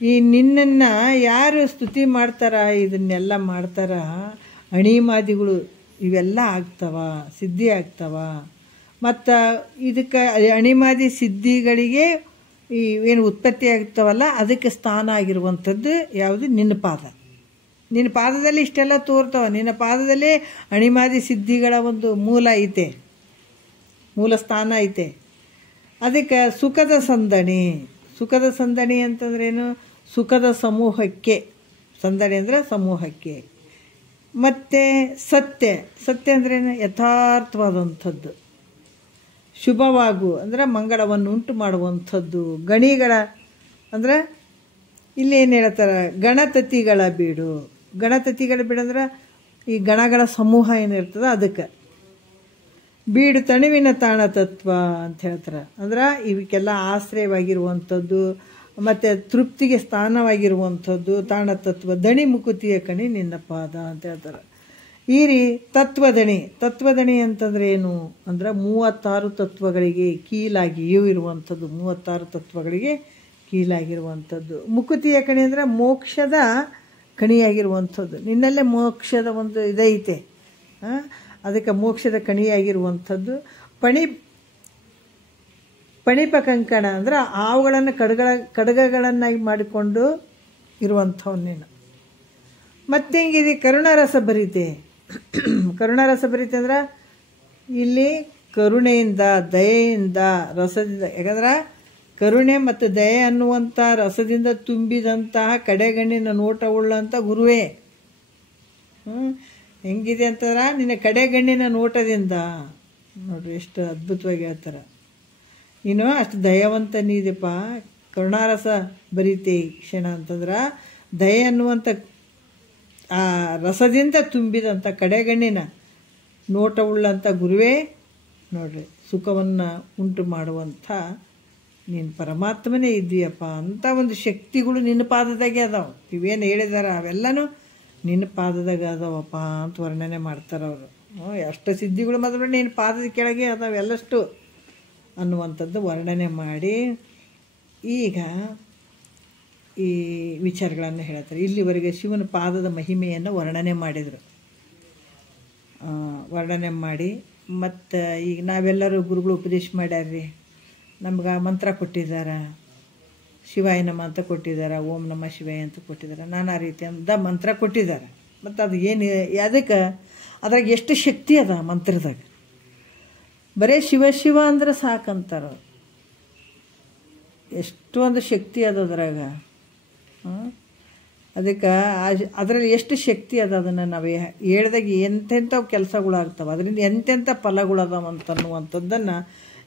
ಈ ನಿನ್ನನ್ನು ಯಾರು ಸ್ತುತಿ ಮಾಡ್ತಾರ, ಇದನ್ನೆಲ್ಲ ಮಾಡ್ತಾರ, ಅಣಿಮಾದಿಗಳು ಇವೆಲ್ಲ ಆಗ್ತವ, ಸಿದ್ಧಿ ಆಗ್ತವ. ಮತ್ತು ಇದಕ್ಕೆ ಅಣಿಮಾದಿ ಸಿದ್ಧಿಗಳಿಗೆ ಈ ಏನು ಉತ್ಪತ್ತಿ ಆಗ್ತವಲ್ಲ ಅದಕ್ಕೆ ಸ್ಥಾನ ಆಗಿರುವಂಥದ್ದು ಯಾವುದು? ನಿನ್ನ ಪಾದ. ನಿನ್ನ ಪಾದದಲ್ಲಿ ಇಷ್ಟೆಲ್ಲ ತೋರ್ತವ. ನಿನ್ನ ಪಾದದಲ್ಲಿ ಅಣಿಮಾದಿ ಸಿದ್ಧಿಗಳ ಒಂದು ಮೂಲ ಐತೆ, ಮೂಲ ಸ್ಥಾನ ಐತೆ. ಅದಕ್ಕೆ ಸುಖದ ಸಂದಣಿ ಅಂತಂದ್ರೇನು? ಸುಖದ ಸಮೂಹಕ್ಕೆ. ಸಂದಣಿ ಅಂದರೆ ಸಮೂಹಕ್ಕೆ. ಮತ್ತು ಸತ್ಯ ಅಂದ್ರೇನು? ಯಥಾರ್ಥವಾದಂಥದ್ದು. ಶುಭವಾಗು ಅಂದರೆ ಮಂಗಳವನ್ನು ಉಂಟು ಮಾಡುವಂಥದ್ದು. ಗಣಿಗಳ ಅಂದರೆ ಇಲ್ಲೇನು ಹೇಳ್ತಾರೆ? ಗಣತತಿಗಳ ಬೀಡು. ಗಣತತಿಗಳ ಬೀಡು ಅಂದ್ರೆ ಈ ಗಣಗಳ ಸಮೂಹ ಏನಿರ್ತದೆ ಅದಕ್ಕೆ. ಬೀಡು ತಣಿವಿನ ತಾಣ ತತ್ವ ಅಂತ ಹೇಳ್ತಾರೆ. ಅಂದ್ರೆ ಇವಕ್ಕೆಲ್ಲ ಆಶ್ರಯವಾಗಿರುವಂಥದ್ದು, ಮತ್ತು ತೃಪ್ತಿಗೆ ಸ್ಥಾನವಾಗಿರುವಂಥದ್ದು ತಾಣತತ್ವ. ದಣಿ ಮುಕುತಿಯ ಕಣಿ ನಿನ್ನ ಪಾದ ಅಂತ ಹೇಳ್ತಾರೆ. ಈ ತತ್ವದಣಿ ಅಂತಂದರೆ ಏನು ಅಂದ್ರೆ 36 ತತ್ವಗಳಿಗೆ ಕೀಲಾಗಿಯೂ ಇರುವಂಥದ್ದು. 36 ತತ್ವಗಳಿಗೆ ಕೀಲಾಗಿರುವಂಥದ್ದು. ಮುಕುತಿಯ ಕಣಿ ಅಂದರೆ ಮೋಕ್ಷದ ಕಣಿಯಾಗಿರುವಂಥದ್ದು. ನಿನ್ನಲ್ಲೇ ಮೋಕ್ಷದ ಒಂದು ಇದೈತೆ, ಅದಕ್ಕೆ ಮೋಕ್ಷದ ಕಣಿಯಾಗಿರುವಂಥದ್ದು. ಪಣಿಪ ಕಂಕಣ ಅಂದ್ರೆ ಹಾವುಗಳನ್ನು ಕಡಗಗಳನ್ನಾಗಿ ಮಾಡಿಕೊಂಡು ಇರುವಂಥವು ನೀನು. ಮತ್ತೆ ಹೆಂಗಿದೆ ಕರುಣಾರಸ ಭರಿತೆ. ಕರುಣಾರಸ ಭರಿತೆ ಅಂದ್ರೆ ಇಲ್ಲಿ ಕರುಣೆಯಿಂದ ದಯೆಯಿಂದ ರಸದಿಂದ, ಯಾಕಂದ್ರೆ ಕರುಣೆ ಮತ್ತು ದಯೆ ಅನ್ನುವಂಥ ರಸದಿಂದ ತುಂಬಿದಂತಹ ಕಡೆಗಣ್ಣಿನ ನೋಟವುಳ್ಳಂಥ ಗುರುವೇ. ಹೆಂಗಿದೆ ಅಂತಂದ್ರೆ ನಿನ್ನ ಕಡೆಗಣ್ಣಿನ ನೋಟದಿಂದ ನೋಡ್ರಿ ಎಷ್ಟು ಅದ್ಭುತವಾಗಿ ಹೇಳ್ತಾರೆ. ನೀನು ಅಷ್ಟು ದಯವಂತ ನೀದೆಪ್ಪ. ಕರುಣಾರಸ ಬರೀತೆ ಕ್ಷಣ ಅಂತಂದ್ರೆ ದಯೆ ಅನ್ನುವಂಥ ಆ ರಸದಿಂದ ತುಂಬಿದಂಥ ಕಡೆಗಣ್ಣಿನ ನೋಟವುಳ್ಳಂಥ ಗುರುವೇ ನೋಡ್ರಿ ಸುಖವನ್ನು ಉಂಟು ಮಾಡುವಂಥ ನೀನು ಪರಮಾತ್ಮನೇ ಇದ್ದೀಯಪ್ಪ. ಅಂಥ ಒಂದು ಶಕ್ತಿಗಳು ನಿನ್ನ ಪಾದದಾಗೆ ಅದಾವ. ಇವೇನು ಹೇಳಿದಾರ ಅವೆಲ್ಲನೂ ನಿನ್ನ ಪಾದದಾಗ ಅದಾವಪ್ಪ ಅಂತ ವರ್ಣನೆ ಮಾಡ್ತಾರೆ ಅವರು. ಎಷ್ಟು ಸಿದ್ಧಿಗಳು ಮಾತ್ರ ನಿನ್ನ ಪಾದದ ಕೆಳಗೆ ಅದಾವ ಎಲ್ಲಷ್ಟು ಅನ್ನುವಂಥದ್ದು ವರ್ಣನೆ ಮಾಡಿ ಈಗ ಈ ವಿಚಾರಗಳನ್ನು ಹೇಳ್ತಾರೆ. ಇಲ್ಲಿವರೆಗೆ ಶಿವನ ಪಾದದ ಮಹಿಮೆಯನ್ನು ವರ್ಣನೆ ಮಾಡಿದರು. ವರ್ಣನೆ ಮಾಡಿ ಮತ್ತು ಈಗ ನಾವೆಲ್ಲರೂ ಗುರುಗಳು ಉಪದೇಶ ಮಾಡ್ಯಾರ್ರಿ. ನಮ್ಗೆ ಮಂತ್ರ ಕೊಟ್ಟಿದ್ದಾರೆ, ಶಿವಾಯ ನಮ ಅಂತ ಕೊಟ್ಟಿದ್ದಾರೆ, ಓಂ ನಮ ಶಿವಾಯ ಅಂತ ಕೊಟ್ಟಿದ್ದಾರೆ, ನಾನಾ ರೀತಿಯಿಂದ ಮಂತ್ರ ಕೊಟ್ಟಿದ್ದಾರೆ. ಮತ್ತು ಅದು ಏನು ಅದಕ್ಕೆ ಅದ್ರಾಗ ಎಷ್ಟು ಶಕ್ತಿ ಅದ ಮಂತ್ರದಾಗ. ಬರೀ ಶಿವ ಅಂದ್ರೆ ಸಾಕಂತಾರ. ಎಷ್ಟು ಒಂದು ಶಕ್ತಿ ಅದ ಅದ್ರಾಗ. ಅದಕ್ಕೆ ಅದರಲ್ಲಿ ಎಷ್ಟು ಶಕ್ತಿ ಅದ ಅದನ್ನು ನಾವು ಹೇಳ್ದಾಗ ಎಂತೆಂಥವು ಕೆಲಸಗಳಾಗ್ತವೆ, ಅದರಿಂದ ಎಂತೆಂಥ ಫಲಗಳು ಅದಾವ ಅಂತನ್ನುವಂಥದ್ದನ್ನು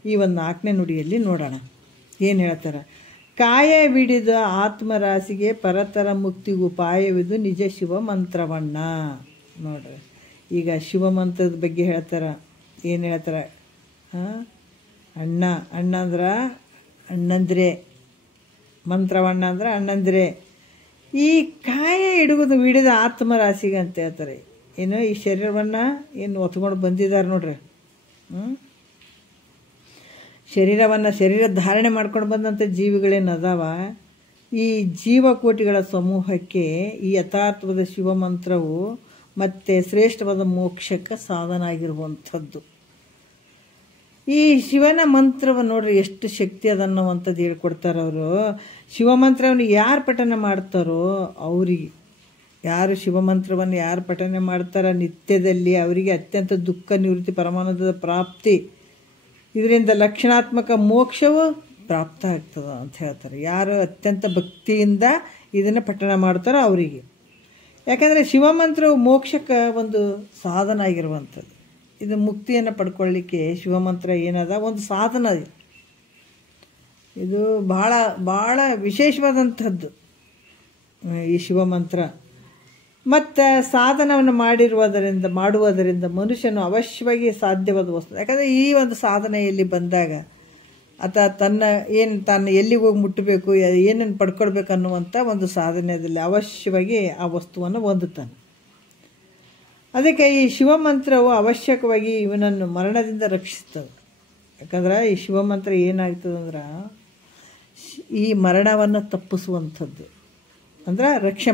ಈ ಒಂದು 4ನೇ ನುಡಿಯಲ್ಲಿ ನೋಡೋಣ. ಏನು ಹೇಳ್ತಾರೆ? ಕಾಯ ಬಿಡಿದ ಆತ್ಮರಾಶಿಗೆ ಪರತರ ಮುಕ್ತಿಗೆ ಉಪಾಯವಿದು ನಿಜ ಶಿವ ಮಂತ್ರವನ್ನ. ನೋಡ್ರಿ ಈಗ ಶಿವ ಮಂತ್ರದ ಬಗ್ಗೆ ಹೇಳ್ತಾರೆ. ಏನು ಹೇಳ್ತಾರೆ? ಅಣ್ಣ ಅಂದ್ರೆ ಅಣ್ಣಂದ್ರೆ, ಮಂತ್ರವಣ್ಣ ಅಂದ್ರೆ ಅಣ್ಣಂದ್ರೆ. ಈ ಕಾಯ ಹಿಡಿದ ಆತ್ಮರಾಶಿಗೆ ಅಂತ ಹೇಳ್ತಾರೆ. ಏನು ಈ ಶರೀರವನ್ನು ಏನು ಹೊತ್ಕೊಂಡು ಬಂದಿದ್ದಾರೆ ನೋಡ್ರಿ. ಶರೀರ ಧಾರಣೆ ಮಾಡ್ಕೊಂಡು ಬಂದಂಥ ಜೀವಿಗಳೇನು ಅದಾವ, ಈ ಜೀವಕೋಟಿಗಳ ಸಮೂಹಕ್ಕೆ ಈ ಯಥಾರ್ಥವಾದ ಶಿವಮಂತ್ರವು ಮತ್ತು ಶ್ರೇಷ್ಠವಾದ ಮೋಕ್ಷಕ್ಕೆ ಸಾಧನ ಆಗಿರುವಂಥದ್ದು. ಈ ಶಿವನ ಮಂತ್ರವನ್ನು ನೋಡ್ರಿ ಎಷ್ಟು ಶಕ್ತಿ ಅದನ್ನುವಂಥದ್ದು ಹೇಳ್ಕೊಡ್ತಾರೆ ಅವರು. ಶಿವಮಂತ್ರವನ್ನು ಯಾರು ಪಠನೆ ಮಾಡ್ತಾರೋ ಅವರಿಗೆ, ಯಾರು ಶಿವಮಂತ್ರವನ್ನು ಯಾರು ಪಠನೆ ಮಾಡ್ತಾರೋ ನಿತ್ಯದಲ್ಲಿ ಅವರಿಗೆ ಅತ್ಯಂತ ದುಃಖ ನಿವೃತ್ತಿ, ಪರಮಾನಂದದ ಪ್ರಾಪ್ತಿ, ಇದರಿಂದ ಲಕ್ಷಣಾತ್ಮಕ ಮೋಕ್ಷವು ಪ್ರಾಪ್ತ ಆಗ್ತದೆ ಅಂತ ಹೇಳ್ತಾರೆ. ಯಾರು ಅತ್ಯಂತ ಭಕ್ತಿಯಿಂದ ಇದನ್ನು ಪಠಣ ಮಾಡ್ತಾರೋ ಅವರಿಗೆ. ಯಾಕಂದರೆ ಶಿವಮಂತ್ರವು ಮೋಕ್ಷಕ್ಕೆ ಒಂದು ಸಾಧನ ಆಗಿರುವಂಥದ್ದು. ಇದು ಮುಕ್ತಿಯನ್ನು ಪಡ್ಕೊಳ್ಳಿಕ್ಕೆ ಶಿವಮಂತ್ರ ಏನದ ಒಂದು ಸಾಧನ. ಇದು ಭಾಳ ಭಾಳ ವಿಶೇಷವಾದಂಥದ್ದು ಈ ಶಿವಮಂತ್ರ. ಮತ್ತು ಸಾಧನವನ್ನು ಮಾಡುವುದರಿಂದ ಮನುಷ್ಯನು ಅವಶ್ಯವಾಗಿ ಸಾಧ್ಯವಾದ ವಸ್ತು. ಯಾಕಂದರೆ ಈ ಒಂದು ಸಾಧನೆಯಲ್ಲಿ ಬಂದಾಗ ತಾನು ಎಲ್ಲಿಗೆ ಹೋಗಿ ಮುಟ್ಟಬೇಕು, ಏನೇನು ಪಡ್ಕೊಳ್ಬೇಕು ಅನ್ನುವಂಥ ಒಂದು ಸಾಧನೆಯಲ್ಲಿ ಅವಶ್ಯವಾಗಿ ಆ ವಸ್ತುವನ್ನು ಹೊಂದುತ್ತಾನೆ. ಅದಕ್ಕೆ ಈ ಶಿವಮಂತ್ರವು ಅವಶ್ಯಕವಾಗಿ ಇವನನ್ನು ಮರಣದಿಂದ ರಕ್ಷಿಸ್ತದೆ. ಯಾಕಂದ್ರೆ ಈ ಶಿವಮಂತ್ರ ಏನಾಗ್ತದಂದ್ರೆ ಈ ಮರಣವನ್ನು ತಪ್ಪಿಸುವಂಥದ್ದು, ಅಂದ್ರೆ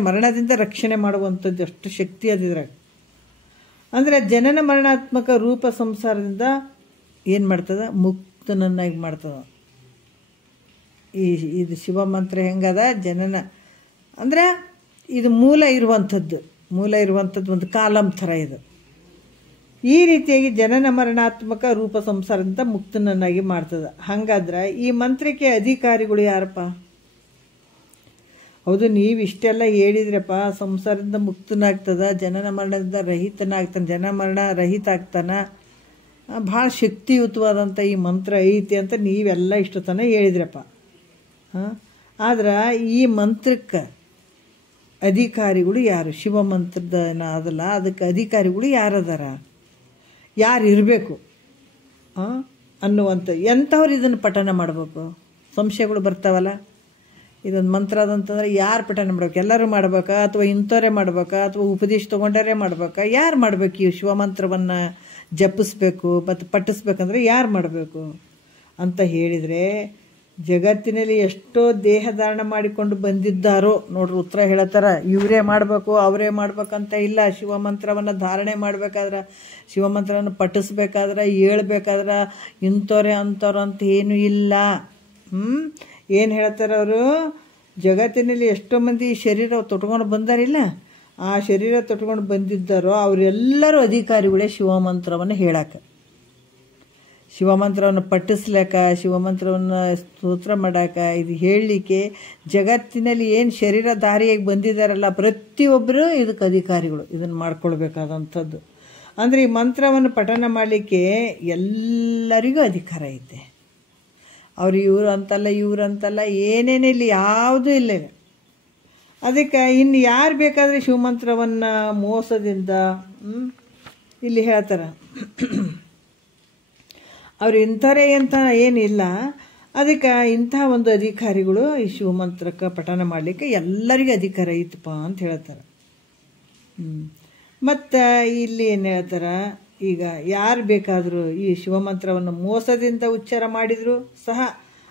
ಮರಣದಿಂದ ರಕ್ಷಣೆ ಮಾಡುವಂಥದ್ದು. ಅಷ್ಟು ಶಕ್ತಿ ಅದಿದ್ರಾಗ. ಅಂದರೆ ಜನನ ಮರಣಾತ್ಮಕ ರೂಪ ಸಂಸಾರದಿಂದ ಏನು ಮಾಡ್ತದ? ಮುಕ್ತನನ್ನಾಗಿ ಮಾಡ್ತದ. ಇದು ಶಿವಮಂತ್ರ ಹೆಂಗದ? ಜನನ ಅಂದರೆ ಇದು ಮೂಲ ಇರುವಂಥದ್ದು ಒಂದು ಕಾಲಂ ಥರ ಇದು. ಈ ರೀತಿಯಾಗಿ ಜನನ ಮರಣಾತ್ಮಕ ರೂಪ ಸಂಸಾರದಿಂದ ಮುಕ್ತನನ್ನಾಗಿ ಮಾಡ್ತದ. ಹಾಗಾದ್ರೆ ಈ ಮಂತ್ರಕ್ಕೆ ಅಧಿಕಾರಿಗಳು ಯಾರಪ್ಪ? ಹೌದು, ನೀವು ಇಷ್ಟೆಲ್ಲ ಹೇಳಿದ್ರಪ್ಪ, ಸಂಸಾರದಿಂದ ಮುಕ್ತನಾಗ್ತದ, ಜನನ ಮರಣದಿಂದ ರಹಿತನಾಗ್ತಾನೆ, ಜನ ಮರಣ ರಹಿತ ಆಗ್ತಾನ, ಭಾಳ ಶಕ್ತಿಯುತವಾದಂಥ ಈ ಮಂತ್ರ ಐತಿ ಅಂತ ನೀವೆಲ್ಲ ಇಷ್ಟು ತನಕ ಹೇಳಿದ್ರಪ್ಪ. ಆದ್ರೆ ಈ ಮಂತ್ರಕ್ಕೆ ಅಧಿಕಾರಿಗಳು ಯಾರು? ಶಿವಮಂತ್ರದ ಅದಲ್ಲ, ಅದಕ್ಕೆ ಅಧಿಕಾರಿಗಳು ಯಾರದಾರ, ಯಾರು ಇರಬೇಕು ಅನ್ನುವಂಥ ಎಂಥವ್ರು ಇದನ್ನು ಪಠನ ಮಾಡಬೇಕು? ಸಂಶಯಗಳು ಬರ್ತಾವಲ್ಲ. ಇದೊಂದು ಮಂತ್ರ ಅದಂತಂದ್ರೆ ಯಾರು ಪಠನೆ ಮಾಡ್ಬೇಕು? ಎಲ್ಲರೂ ಮಾಡ್ಬೇಕಾ, ಅಥವಾ ಇಂಥವರೇ ಮಾಡ್ಬೇಕಾ, ಅಥವಾ ಉಪದೇಶ ತೊಗೊಂಡರೇ ಮಾಡ್ಬೇಕಾ? ಯಾರು ಮಾಡ್ಬೇಕು ಈ ಶಿವಮಂತ್ರವನ್ನು ಜಪಿಸ್ಬೇಕು ಮತ್ತು ಪಠಿಸ್ಬೇಕಂದ್ರೆ ಯಾರು ಮಾಡಬೇಕು ಅಂತ ಹೇಳಿದರೆ, ಜಗತ್ತಿನಲ್ಲಿ ಎಷ್ಟೋ ದೇಹ ಧಾರಣ ಮಾಡಿಕೊಂಡು ಬಂದಿದ್ದಾರೋ ನೋಡ್ರಿ ಉತ್ತರ ಹೇಳತ್ತಾರ. ಇವರೇ ಮಾಡಬೇಕು ಅವರೇ ಮಾಡ್ಬೇಕಂತ ಇಲ್ಲ. ಶಿವಮಂತ್ರವನ್ನು ಧಾರಣೆ ಮಾಡಬೇಕಾದ್ರೆ, ಶಿವಮಂತ್ರವನ್ನು ಪಠಿಸ್ಬೇಕಾದ್ರೆ, ಹೇಳ್ಬೇಕಾದ್ರೆ ಇಂಥವ್ರೆ ಅಂಥವ್ರು ಅಂತ ಏನೂ ಇಲ್ಲ. ಏನು ಹೇಳ್ತಾರೆ ಅವರು? ಜಗತ್ತಿನಲ್ಲಿ ಎಷ್ಟೋ ಮಂದಿ ಶರೀರ ತೊಟ್ಕೊಂಡು ಬಂದಾರಿಲ್ಲ, ಆ ಶರೀರ ತೊಟ್ಕೊಂಡು ಬಂದಿದ್ದಾರೋ ಅವರೆಲ್ಲರೂ ಅಧಿಕಾರಿಗಳೇ ಶಿವಮಂತ್ರವನ್ನು ಹೇಳಕ್ಕೆ, ಶಿವಮಂತ್ರವನ್ನು ಪಠಿಸ್ಲಿಕ್ಕೆ, ಶಿವಮಂತ್ರವನ್ನು ಸ್ತೋತ್ರ ಮಾಡೋಕೆ, ಇದು ಹೇಳಲಿಕ್ಕೆ ಜಗತ್ತಿನಲ್ಲಿ ಏನು ಶರೀರಧಾರಿಯಾಗಿ ಬಂದಿದ್ದಾರಲ್ಲ ಪ್ರತಿಯೊಬ್ಬರು ಇದಕ್ಕೆ ಅಧಿಕಾರಿಗಳು. ಇದನ್ನು ಮಾಡ್ಕೊಳ್ಬೇಕಾದಂಥದ್ದು. ಅಂದರೆ ಈ ಮಂತ್ರವನ್ನು ಪಠನ ಮಾಡಲಿಕ್ಕೆ ಎಲ್ಲರಿಗೂ ಅಧಿಕಾರ ಐತೆ. ಅವ್ರು ಇವರು ಅಂತಲ್ಲ ಇವರು ಅಂತಲ್ಲ, ಏನೇನಿಲ್ಲ, ಯಾವುದೂ ಇಲ್ಲ. ಅದಕ್ಕೆ ಇನ್ನು ಯಾರು ಬೇಕಾದರೆ ಶಿವಮಂತ್ರವನ್ನು ಮೋಸದಿಂದ ಇಲ್ಲಿ ಹೇಳ್ತಾರೆ. ಅವ್ರು ಇಂಥವರೇ ಅಂತ ಏನಿಲ್ಲ. ಅದಕ್ಕೆ ಇಂಥ ಒಂದು ಅಧಿಕಾರಿಗಳು ಈ ಶಿವಮಂತ್ರಕ್ಕೆ ಪಠನ ಮಾಡಲಿಕ್ಕೆ ಎಲ್ಲರಿಗೂ ಅಧಿಕಾರ ಐತಪ್ಪ ಅಂತ ಹೇಳ್ತಾರೆ. ಮತ್ತು ಇಲ್ಲಿ ಏನು ಹೇಳ್ತಾರೆ, ಈಗ ಯಾರು ಬೇಕಾದರೂ ಈ ಶಿವಮಂತ್ರವನ್ನು ಮೋಸದಿಂದ ಉಚ್ಚಾರ ಮಾಡಿದರೂ ಸಹ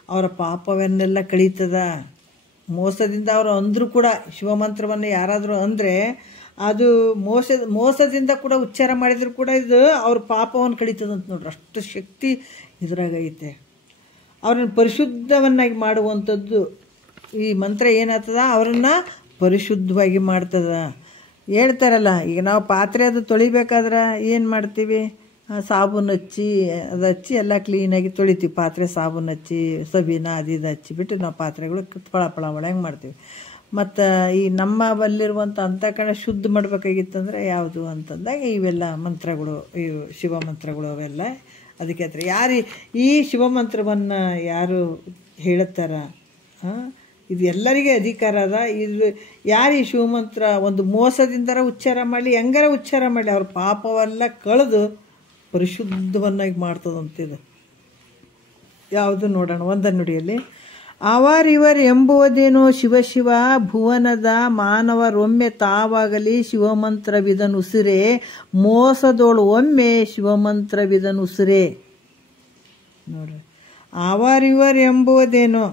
ಅವರ ಪಾಪವನ್ನೆಲ್ಲ ಕಳೀತದ. ಮೋಸದಿಂದ ಅವರು ಅಂದರೂ ಕೂಡ ಶಿವಮಂತ್ರವನ್ನು ಯಾರಾದರೂ ಅಂದರೆ ಅದು ಮೋಸದಿಂದ ಕೂಡ ಉಚ್ಚಾರ ಮಾಡಿದರೂ ಕೂಡ ಇದು ಅವ್ರ ಪಾಪವನ್ನು ಕಳೀತದಂತ ನೋಡ್ರಿ. ಅಷ್ಟು ಶಕ್ತಿ ಇದ್ರಾಗೈತೆ. ಅವ್ರನ್ನ ಪರಿಶುದ್ಧವನ್ನಾಗಿ ಮಾಡುವಂಥದ್ದು ಈ ಮಂತ್ರ ಏನಾಗ್ತದ, ಅವರನ್ನು ಪರಿಶುದ್ಧವಾಗಿ ಮಾಡ್ತದ. ಹೇಳ್ತಾರಲ್ಲ, ಈಗ ನಾವು ಪಾತ್ರೆ ಅದು ತೊಳಿಬೇಕಾದ್ರೆ ಏನು ಮಾಡ್ತೀವಿ? ಸಾಬೂನು ಹಚ್ಚಿ ಅದು ಹಚ್ಚಿ ಎಲ್ಲ ಕ್ಲೀನಾಗಿ ತೊಳಿತೀವಿ. ಪಾತ್ರೆ ಸಾಬೂನು ಹಚ್ಚಿ ಸಬೀನ ಅದು ಹಚ್ಚಿಬಿಟ್ಟು ನಾವು ಪಾತ್ರೆಗಳು ಪಳ ಒಳಗೆ ಮಾಡ್ತೀವಿ. ಮತ್ತು ಈ ನಮ್ಮ ಬಲ್ಲಿರುವಂಥ ಅಂತಃಕರಣ ಶುದ್ಧ ಮಾಡಬೇಕಾಗಿತ್ತಂದ್ರೆ ಯಾವುದು ಅಂತಂದಾಗ ಇವೆಲ್ಲ ಮಂತ್ರಗಳು, ಇವು ಶಿವಮಂತ್ರಗಳು ಅವೆಲ್ಲ. ಅದಕ್ಕೆ ಹತ್ರ ಯಾರು ಈ ಶಿವಮಂತ್ರವನ್ನು ಯಾರು ಹೇಳುತ್ತಾರ, ಇದು ಎಲ್ಲರಿಗೆ ಅಧಿಕಾರ ಅದ. ಇದು ಯಾರು ಈ ಶಿವಮಂತ್ರ ಒಂದು ಮೋಸದಿಂದರ ಉಚ್ಚಾರ ಮಾಡಲಿ, ಹೆಂಗಾರ ಉಚ್ಚಾರ ಮಾಡಲಿ, ಅವ್ರ ಪಾಪವೆಲ್ಲ ಕಳೆದು ಪರಿಶುದ್ಧವನ್ನಾಗಿ ಮಾಡ್ತದಂತಿದೆ. ಯಾವುದು ನೋಡೋಣ ಒಂದನ್ನು ನುಡಿಯಲ್ಲಿ. ಅವರಿವರ್ ಎಂಬುವುದೇನೋ ಶಿವ ಭುವನದ ಮಾನವರೊಮ್ಮೆ ತಾವಾಗಲಿ ಶಿವಮಂತ್ರವಿದನುಸಿರೆ, ಮೋಸದೋಳು ಒಮ್ಮೆ ಶಿವಮಂತ್ರವಿದನುಸಿರೆ. ನೋಡ್ರಿ, ಅವರಿವರ್ ಎಂಬುವುದೇನೋ,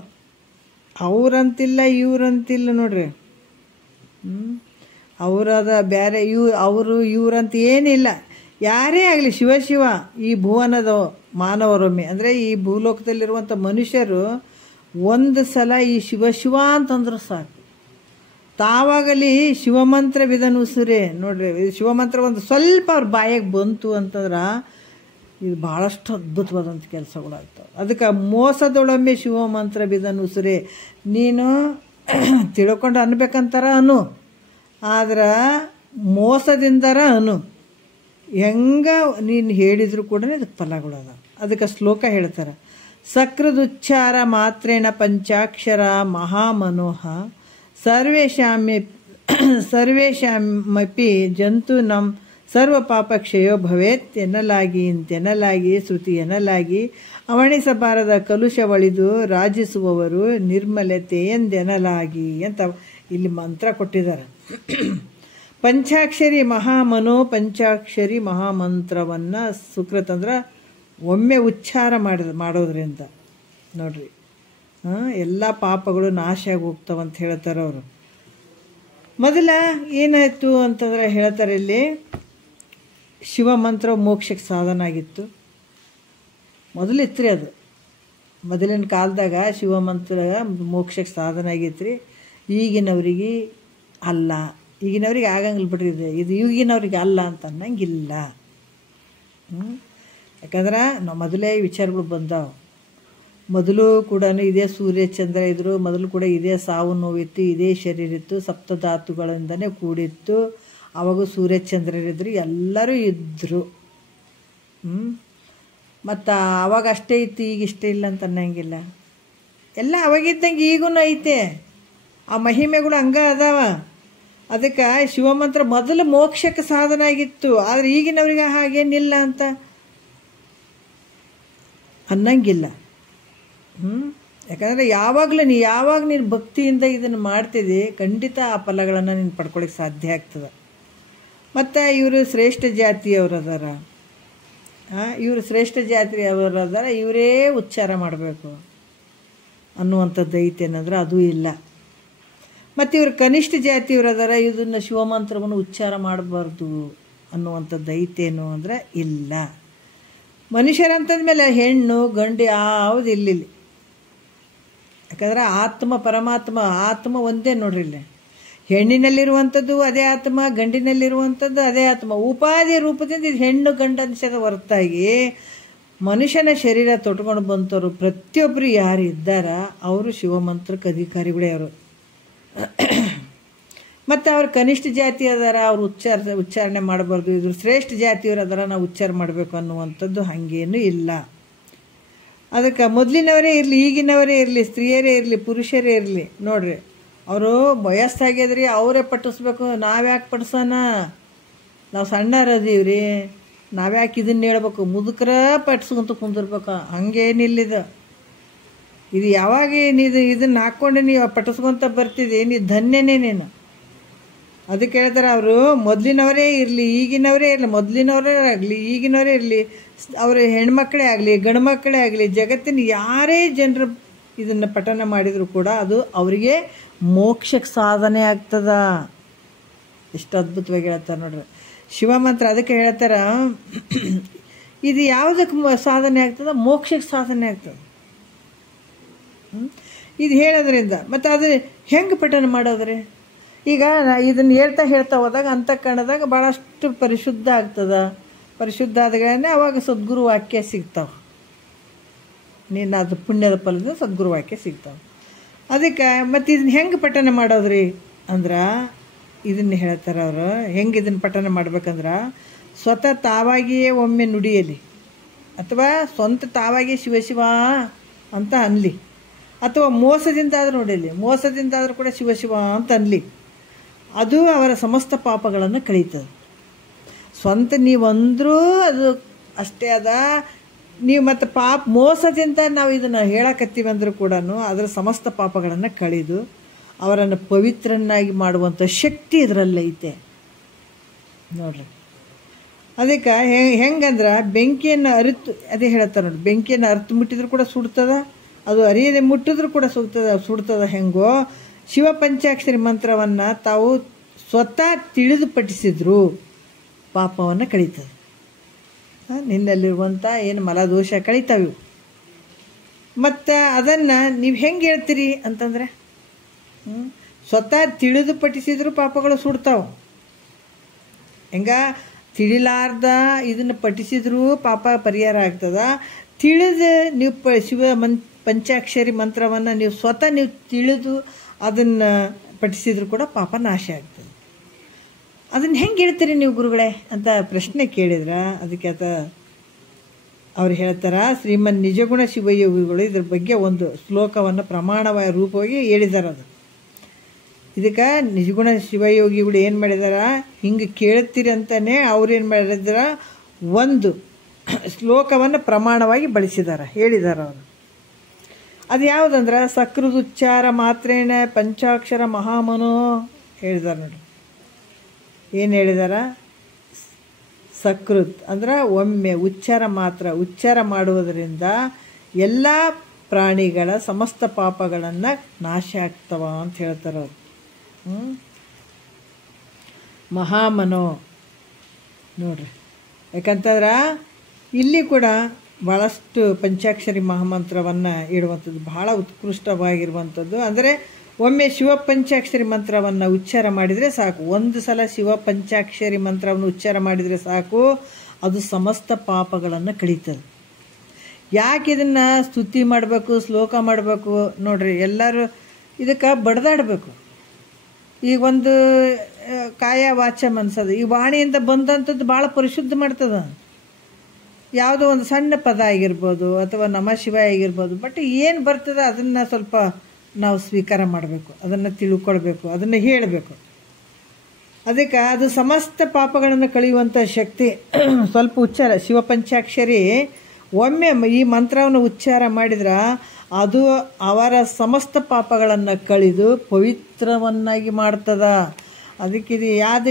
ಅವ್ರಂತಿಲ್ಲ ಇವ್ರಂತಿಲ್ಲ ನೋಡ್ರಿ. ಅವರದ ಬೇರೆ ಅವರು ಇವ್ರಂತ ಏನಿಲ್ಲ. ಯಾರೇ ಆಗಲಿ ಶಿವ ಈ ಭುವನದ ಮಾನವರೊಮ್ಮೆ ಅಂದರೆ ಈ ಭೂಲೋಕದಲ್ಲಿರುವಂಥ ಮನುಷ್ಯರು ಒಂದು ಸಲ ಈ ಶಿವ ಅಂತಂದ್ರೆ ಸಾಕು, ತಾವಾಗಲಿ ಶಿವಮಂತ್ರವಿದನುಸಿರೆ. ನೋಡ್ರಿ, ಶಿವಮಂತ್ರ ಒಂದು ಸ್ವಲ್ಪ ಅವ್ರ ಬಾಯಿಗೆ ಬಂತು ಅಂತಂದ್ರೆ ಇದು ಭಾಳಷ್ಟು ಅದ್ಭುತವಾದಂಥ ಕೆಲಸಗಳಾಗ್ತವೆ. ಅದಕ್ಕೆ ಮೋಸದೊಳೊಮ್ಮೆ ಶಿವಮಂತ್ರವಿದನುಸಿರೆ. ನೀನು ತಿಳ್ಕೊಂಡು ಅನ್ಬೇಕಂತಾರ ಅನು, ಆದ್ರೆ ಮೋಸದಿಂದರ ಅನು. ಹೆಂಗ ನೀನು ಹೇಳಿದ್ರು ಕೂಡ ಇದಕ್ಕೆ ಫಲಗಳದ. ಅದಕ್ಕೆ ಶ್ಲೋಕ ಹೇಳ್ತಾರೆ, ಸಕೃದುಚ್ಚಾರ ಮಾತ್ರೇಣ ಪಂಚಾಕ್ಷರ ಮಹಾಮನೋಹ ಸರ್ವೇಶಾಮಪಿ ಜಂತು ನಮ್ ಸರ್ವ ಪಾಪಕ್ಷಯೋ ಭವೇತ್ ಎನ್ನಲಾಗಿ ಶ್ರುತಿ ಎನ್ನಲಾಗಿ ಅವಣಿಸಬಾರದ ಕಲುಷವಳಿದು ರಾಜಿಸುವವರು ನಿರ್ಮಲತೆ ಎಂದೆನ್ನಲಾಗಿ ಅಂತ ಇಲ್ಲಿ ಮಂತ್ರ ಕೊಟ್ಟಿದ್ದಾರೆ. ಪಂಚಾಕ್ಷರಿ ಪಂಚಾಕ್ಷರಿ ಮಹಾಮಂತ್ರವನ್ನು ಸುಕೃತ್ ಅಂದ್ರೆ ಒಮ್ಮೆ ಉಚ್ಚಾರ ಮಾಡೋದ್ರಿಂದ ನೋಡ್ರಿ ಎಲ್ಲ ಪಾಪಗಳು ನಾಶ ಆಗಿ ಹೋಗ್ತಾವಂತ ಹೇಳ್ತಾರೆ ಅವರು. ಮೊದಲ ಏನಾಯಿತು ಅಂತಂದ್ರೆ ಹೇಳ್ತಾರೆ ಇಲ್ಲಿ, ಶಿವಮಂತ್ರ ಮೋಕ್ಷಕ್ಕೆ ಸಾಧನ ಆಗಿತ್ತು. ಮೊದಲಿತ್ತು ರೀ ಅದು. ಮೊದಲಿನ ಕಾಲದಾಗ ಶಿವಮಂತ್ರ ಮೋಕ್ಷಕ್ಕೆ ಸಾಧನ ಆಗೈತೆ ರೀ. ಈಗಿನವ್ರಿಗೆ ಅಲ್ಲ, ಈಗಿನವ್ರಿಗೆ ಆಗಂಗಿಲ್ಲ ಬಿಡ್ರಿ. ಇದು ಈಗಿನವ್ರಿಗೆ ಅಲ್ಲ ಅಂತ ಅನ್ನಂಗಿಲ್ಲ. ಯಾಕಂದ್ರೆ ನಾವು ಮೊದಲೇ ವಿಚಾರಗಳು ಬಂದಾವ. ಮೊದಲು ಕೂಡ ಇದೇ ಸೂರ್ಯ ಚಂದ್ರ ಇದ್ದರು, ಮೊದಲು ಕೂಡ ಇದೇ ಸಾವು ನೋವಿತ್ತು, ಇದೇ ಶರೀರ ಇತ್ತು, ಸಪ್ತಧಾತುಗಳಿಂದನೇ ಕೂಡಿತ್ತು. ಅವಾಗೂ ಸೂರ್ಯ ಚಂದ್ರರಿದ್ರು, ಎಲ್ಲರೂ ಇದ್ದರು. ಮತ್ತು ಅವಾಗ ಅಷ್ಟೇ ಇತ್ತು, ಈಗ ಇಷ್ಟೇ ಇಲ್ಲ ಅಂತ ಅನ್ನಂಗಿಲ್ಲ. ಎಲ್ಲ ಅವಾಗಿದ್ದಂಗೆ ಈಗೂ ಐತೆ. ಆ ಮಹಿಮೆಗಳು ಹಂಗ ಅದಾವ. ಅದಕ್ಕೆ ಶಿವಮಂತ್ರ ಮೊದಲು ಮೋಕ್ಷಕ್ಕೆ ಸಾಧನ ಆಗಿತ್ತು, ಆದರೆ ಈಗಿನವ್ರಿಗೆ ಹಾಗೇನಿಲ್ಲ ಅಂತ ಅನ್ನಂಗಿಲ್ಲ. ಯಾಕಂದರೆ ಯಾವಾಗ ನೀನು ಭಕ್ತಿಯಿಂದ ಇದನ್ನು ಮಾಡ್ತಿದ್ದಿ ಖಂಡಿತ ಆ ಫಲಗಳನ್ನು ನೀನು ಪಡ್ಕೊಳ್ಳಿಕ್ಕೆ ಸಾಧ್ಯ ಆಗ್ತದೆ. ಮತ್ತು ಇವರು ಶ್ರೇಷ್ಠ ಜಾತಿಯವರದಾರ, ಇವರು ಶ್ರೇಷ್ಠ ಜಾತಿಯವರದಾರ, ಇವರೇ ಉಚ್ಚಾರ ಮಾಡಬೇಕು ಅನ್ನುವಂಥದ್ದು ಐತೆ ಅನ್ನೋದ್ರೆ ಅದು ಇಲ್ಲ. ಮತ್ತು ಇವರು ಕನಿಷ್ಠ ಜಾತಿಯವರದಾರ, ಇದನ್ನು ಶಿವಮಂತ್ರವನ್ನು ಉಚ್ಚಾರ ಮಾಡಬಾರ್ದು ಅನ್ನುವಂಥದ್ದು ಐತೇನು ಅಂದರೆ ಇಲ್ಲ. ಮನುಷ್ಯರಂತಂದ್ಮೇಲೆ ಹೆಣ್ಣು ಗಂಡು ಯಾವುದು ಇಲ್ಲಿ. ಯಾಕಂದ್ರೆ ಆತ್ಮ ಪರಮಾತ್ಮ ಆತ್ಮ ಒಂದೇ ನೋಡ್ರಿ. ಇಲ್ಲಿ ಹೆಣ್ಣಿನಲ್ಲಿರುವಂಥದ್ದು ಅದೇ ಆತ್ಮ, ಗಂಡಿನಲ್ಲಿರುವಂಥದ್ದು ಅದೇ ಆತ್ಮ. ಉಪಾಧಿ ರೂಪದಿಂದ ಇದು ಹೆಣ್ಣು ಗಂಡು ಅನಿಸದ ಹೊರತಾಗಿ ಮನುಷ್ಯನ ಶರೀರ ತೊಟ್ಕೊಂಡು ಬಂತವರು ಪ್ರತಿಯೊಬ್ಬರು ಯಾರು ಇದ್ದಾರ ಅವರು ಶಿವಮಂತ್ರಕ್ಕೆ ಅಧಿಕಾರಿಗಳೇ ಅವರು. ಮತ್ತು ಅವ್ರು ಕನಿಷ್ಠ ಜಾತಿ ಅದಾರ, ಅವ್ರು ಉಚ್ಚಾರಣೆ ಮಾಡಬಾರ್ದು, ಇದ್ರ ಶ್ರೇಷ್ಠ ಜಾತಿಯವರು ಅದಾರ ನಾವು ಉಚ್ಚಾರ ಮಾಡಬೇಕು ಅನ್ನುವಂಥದ್ದು ಹಾಗೇನೂ ಇಲ್ಲ. ಅದಕ್ಕೆ ಮೊದಲಿನವರೇ ಇರಲಿ, ಈಗಿನವರೇ ಇರಲಿ, ಸ್ತ್ರೀಯರೇ ಇರಲಿ, ಪುರುಷರೇ ಇರಲಿ ನೋಡ್ರಿ, ಅವರು ವಯಸ್ಸಾಗ್ಯದ್ರಿ ಅವರೇ ಪಟ್ಟಿಸ್ಬೇಕು. ನಾವ್ಯಾಕೆ ಪಟ್ಟಿಸೋಣ? ನಾವು ಸಣ್ಣರದೀವ್ರಿ, ನಾವ್ಯಾಕೆ ಇದನ್ನ ಹೇಳ್ಬೇಕು? ಮುದುಕರ ಪಟ್ಟಿಸ್ಕೊಂತ ಕುಂದಿರ್ಬೇಕು, ಹಂಗೇನಿಲ್ಲಿದು. ಇದು ಯಾವಾಗ ಇದನ್ನು ಹಾಕ್ಕೊಂಡು ನೀವು ಪಟ್ಟಿಸ್ಕೊತ ಬರ್ತಿದ್ದೆ ನೀ ಧನ್ಯನೇ ನೀನು. ಅದಕ್ಕೆ ಹೇಳ್ತಾರೆ ಅವರು ಮೊದಲಿನವರೇ ಇರಲಿ ಈಗಿನವರೇ ಇರಲಿ, ಮೊದಲಿನವರೇ ಆಗಲಿ ಈಗಿನವರೇ ಇರಲಿ, ಅವರು ಹೆಣ್ಮಕ್ಕಳೇ ಆಗಲಿ ಗಂಡು ಮಕ್ಕಳೇ ಆಗಲಿ, ಜಗತ್ತಿನ ಯಾರೇ ಜನರು ಇದನ್ನು ಪಠನ ಮಾಡಿದರೂ ಕೂಡ ಅದು ಅವರಿಗೆ ಮೋಕ್ಷಕ್ಕೆ ಸಾಧನೆ ಆಗ್ತದ. ಎಷ್ಟು ಅದ್ಭುತವಾಗಿ ಹೇಳ್ತಾರೆ ನೋಡ್ರಿ ಶಿವಮಂತ್ರ. ಅದಕ್ಕೆ ಹೇಳ್ತಾರ ಇದು ಯಾವುದಕ್ಕೆ ಸಾಧನೆ ಆಗ್ತದ? ಮೋಕ್ಷಕ್ಕೆ ಸಾಧನೆ ಆಗ್ತದೆ. ಇದು ಹೇಳೋದ್ರಿಂದ ಮತ್ತು ಅದು ಹೆಂಗೆ ಪಠನ ಮಾಡೋದ್ರಿ? ಈಗ ಇದನ್ನು ಹೇಳ್ತಾ ಹೋದಾಗ ಅಂತಃಕರಣದಾಗ ಭಾಳಷ್ಟು ಪರಿಶುದ್ಧ ಆಗ್ತದ. ಪರಿಶುದ್ಧ ಆದಗಳನ್ನೇ ಅವಾಗ ಸದ್ಗುರು ವಾಕ್ಯ ಸಿಗ್ತಾವೆ. ನೀನು ಅದು ಪುಣ್ಯದ ಫಲದಿಂದ ಸದ್ಗುರು ವಾಕ್ಯ ಸಿಗ್ತಾವೆ. ಅದಕ್ಕೆ ಮತ್ತು ಇದನ್ನು ಹೆಂಗೆ ಪಠನ ಮಾಡೋದ್ರಿ ಅಂದ್ರೆ ಇದನ್ನು ಹೇಳ್ತಾರೆ ಅವರು. ಹೆಂಗೆ ಇದನ್ನು ಪಠನ ಮಾಡ್ಬೇಕಂದ್ರೆ ಸ್ವತಃ ತಾವಾಗಿಯೇ ಒಮ್ಮೆ ನುಡಿಯಲಿ, ಅಥವಾ ಸ್ವಂತ ತಾವಾಗಿಯೇ ಶಿವ ಅಂತ ಅನ್ನಲಿ, ಅಥವಾ ಮೋಸದಿಂದ ಆದರೂ ನೋಡಲಿ, ಮೋಸದಿಂದಾದರೂ ಕೂಡ ಶಿವ ಅಂತ ಅನ್ನಲಿ. ಅದು ಅವರ ಸಮಸ್ತ ಪಾಪಗಳನ್ನು ಕಳೀತದೆ. ಸ್ವಂತ ನೀವಂದರೂ ಅದು ಅಷ್ಟೇ ಅದ. ನೀವು ಮತ್ತು ಮೋಸದಿಂದ ನಾವು ಇದನ್ನು ಹೇಳಕತ್ತೀವಿ ಅಂದರೂ ಕೂಡ ಅದರ ಸಮಸ್ತ ಪಾಪಗಳನ್ನು ಕಳೆದು ಅವರನ್ನು ಪವಿತ್ರನ್ನಾಗಿ ಮಾಡುವಂಥ ಶಕ್ತಿ ಇದರಲ್ಲೈತೆ ನೋಡ್ರಿ. ಅದಕ್ಕೆ ಹೆಂಗಂದ್ರೆ ಬೆಂಕಿಯನ್ನು ಅರಿತು, ಅದೇ ಹೇಳ್ತಾರೆ ನೋಡಿ, ಬೆಂಕಿಯನ್ನು ಅರಿತು ಮುಟ್ಟಿದ್ರು ಕೂಡ ಸುಡ್ತದ, ಅದು ಅರಿಯದೆ ಮುಟ್ಟಿದ್ರು ಕೂಡ ಸುಡ್ತದ. ಹೆಂಗೋ ಶಿವ ಪಂಚಾಕ್ಷರಿ ಮಂತ್ರವನ್ನು ತಾವು ಸ್ವತಃ ತಿಳಿದು ಪಠಿಸಿದ್ರು ಪಾಪವನ್ನು ಕಳೀತದೆ. ನಿನ್ನಲ್ಲಿರುವಂಥ ಏನು ಮಲದೋಷ ಕಳೀತಾವೆ. ಮತ್ತು ಅದನ್ನು ನೀವು ಹೆಂಗೆ ಹೇಳ್ತೀರಿ ಅಂತಂದರೆ ಸ್ವತಃ ತಿಳಿದು ಪಠಿಸಿದ್ರು ಪಾಪಗಳು ಸುಡ್ತಾವೆ. ಹೆಂಗ ತಿಳಿಲಾರ್ದ ಇದನ್ನು ಪಠಿಸಿದ್ರೂ ಪಾಪ ಪರಿಹಾರ ಆಗ್ತದ. ತಿಳಿದು ನೀವು ಪಂಚಾಕ್ಷರಿ ಮಂತ್ರವನ್ನು ನೀವು ಸ್ವತಃ ನೀವು ತಿಳಿದು ಅದನ್ನು ಪಠಿಸಿದ್ರು ಕೂಡ ಪಾಪ ನಾಶ ಆಗ್ತದೆ. ಅದನ್ನು ಹೆಂಗೆ ಹೇಳ್ತೀರಿ ನೀವು ಗುರುಗಳೇ ಅಂತ ಪ್ರಶ್ನೆ ಕೇಳಿದ್ರ, ಅದಕ್ಕೆ ಅವ್ರು ಹೇಳ್ತಾರ, ಶ್ರೀಮನ್ ನಿಜಗುಣ ಶಿವಯೋಗಿಗಳು ಇದ್ರ ಬಗ್ಗೆ ಒಂದು ಶ್ಲೋಕವನ್ನು ಪ್ರಮಾಣವಾದ ರೂಪವಾಗಿ ಹೇಳಿದಾರೆ. ಅದು ಇದಕ್ಕೆ ನಿಜಗುಣ ಶಿವಯೋಗಿಗಳು ಏನು ಮಾಡಿದಾರ, ಹಿಂಗೆ ಕೇಳ್ತೀರಿ ಅಂತಲೇ ಅವ್ರೇನು ಮಾಡಿದಾರ, ಒಂದು ಶ್ಲೋಕವನ್ನು ಪ್ರಮಾಣವಾಗಿ ಬಳಸಿದ್ದಾರೆ, ಹೇಳಿದ್ದಾರೆ ಅವರು. ಅದು ಯಾವುದಂದ್ರೆ ಸಕೃದುಚ್ಚಾರ ಮಾತ್ರೇಣ ಪಂಚಾಕ್ಷರ ಮಹಾಮನೋ ಹೇಳಿದಾರೆ ನೋಡಿ. ಏನು ಹೇಳಿದಾರ? ಸಕೃತ್ ಅಂದ್ರೆ ಒಮ್ಮೆ ಉಚ್ಚಾರ ಮಾಡುವುದರಿಂದ ಎಲ್ಲ ಪ್ರಾಣಿಗಳ ಸಮಸ್ತ ಪಾಪಗಳನ್ನು ನಾಶ ಆಗ್ತವ ಅಂತ ಹೇಳ್ತಾರೆ ಅವರು. ಮಹಾಮನೋ ನೋಡ್ರಿ, ಯಾಕಂತಂದ್ರೆ ಇಲ್ಲಿ ಕೂಡ ಭಾಳಷ್ಟು ಪಂಚಾಕ್ಷರಿ ಮಹಾಮಂತ್ರವನ್ನು ಇಡುವಂಥದ್ದು ಭಾಳ ಉತ್ಕೃಷ್ಟವಾಗಿರುವಂಥದ್ದು. ಅಂದರೆ ಒಮ್ಮೆ ಶಿವ ಪಂಚಾಕ್ಷರಿ ಮಂತ್ರವನ್ನು ಉಚ್ಚಾರ ಮಾಡಿದರೆ ಸಾಕು, ಒಂದು ಸಲ ಶಿವ ಪಂಚಾಕ್ಷರಿ ಮಂತ್ರವನ್ನು ಉಚ್ಚಾರ ಮಾಡಿದರೆ ಸಾಕು, ಅದು ಸಮಸ್ತ ಪಾಪಗಳನ್ನು ಕಳೀತದೆ. ಯಾಕೆ ಇದನ್ನು ಸ್ತುತಿ ಮಾಡಬೇಕು, ಶ್ಲೋಕ ಮಾಡಬೇಕು ನೋಡ್ರಿ, ಎಲ್ಲರೂ ಇದಕ್ಕೆ ಬಡ್ದಾಡಬೇಕು. ಈಗ ಒಂದು ಕಾಯ ವಾಚ ಮನ್ಸದು, ಈ ವಾಣಿಯಿಂದ ಬಂದಂಥದ್ದು ಭಾಳ ಪರಿಶುದ್ಧ ಮಾಡ್ತದೆ. ಯಾವುದೋ ಒಂದು ಸಣ್ಣ ಪದ ಆಗಿರ್ಬೋದು ಅಥವಾ ನಮ ಶಿವ ಆಗಿರ್ಬೋದು, ಬಟ್ ಏನು ಬರ್ತದೆ ಅದನ್ನು ಸ್ವಲ್ಪ ನಾವು ಸ್ವೀಕಾರ ಮಾಡಬೇಕು, ಅದನ್ನು ತಿಳ್ಕೊಳ್ಬೇಕು, ಅದನ್ನು ಹೇಳಬೇಕು. ಅದಕ್ಕೆ ಅದು ಸಮಸ್ತ ಪಾಪಗಳನ್ನು ಕಳೆಯುವಂಥ ಶಕ್ತಿ. ಸ್ವಲ್ಪ ಉಚ್ಚಾರ ಶಿವ ಪಂಚಾಕ್ಷರಿ ಒಮ್ಮೆ ಈ ಮಂತ್ರವನ್ನು ಉಚ್ಚಾರ ಮಾಡಿದ್ರೆ ಅದು ಅವರ ಸಮಸ್ತ ಪಾಪಗಳನ್ನು ಕಳೆದು ಪವಿತ್ರವನ್ನಾಗಿ ಮಾಡ್ತದ. ಅದಕ್ಕಿದು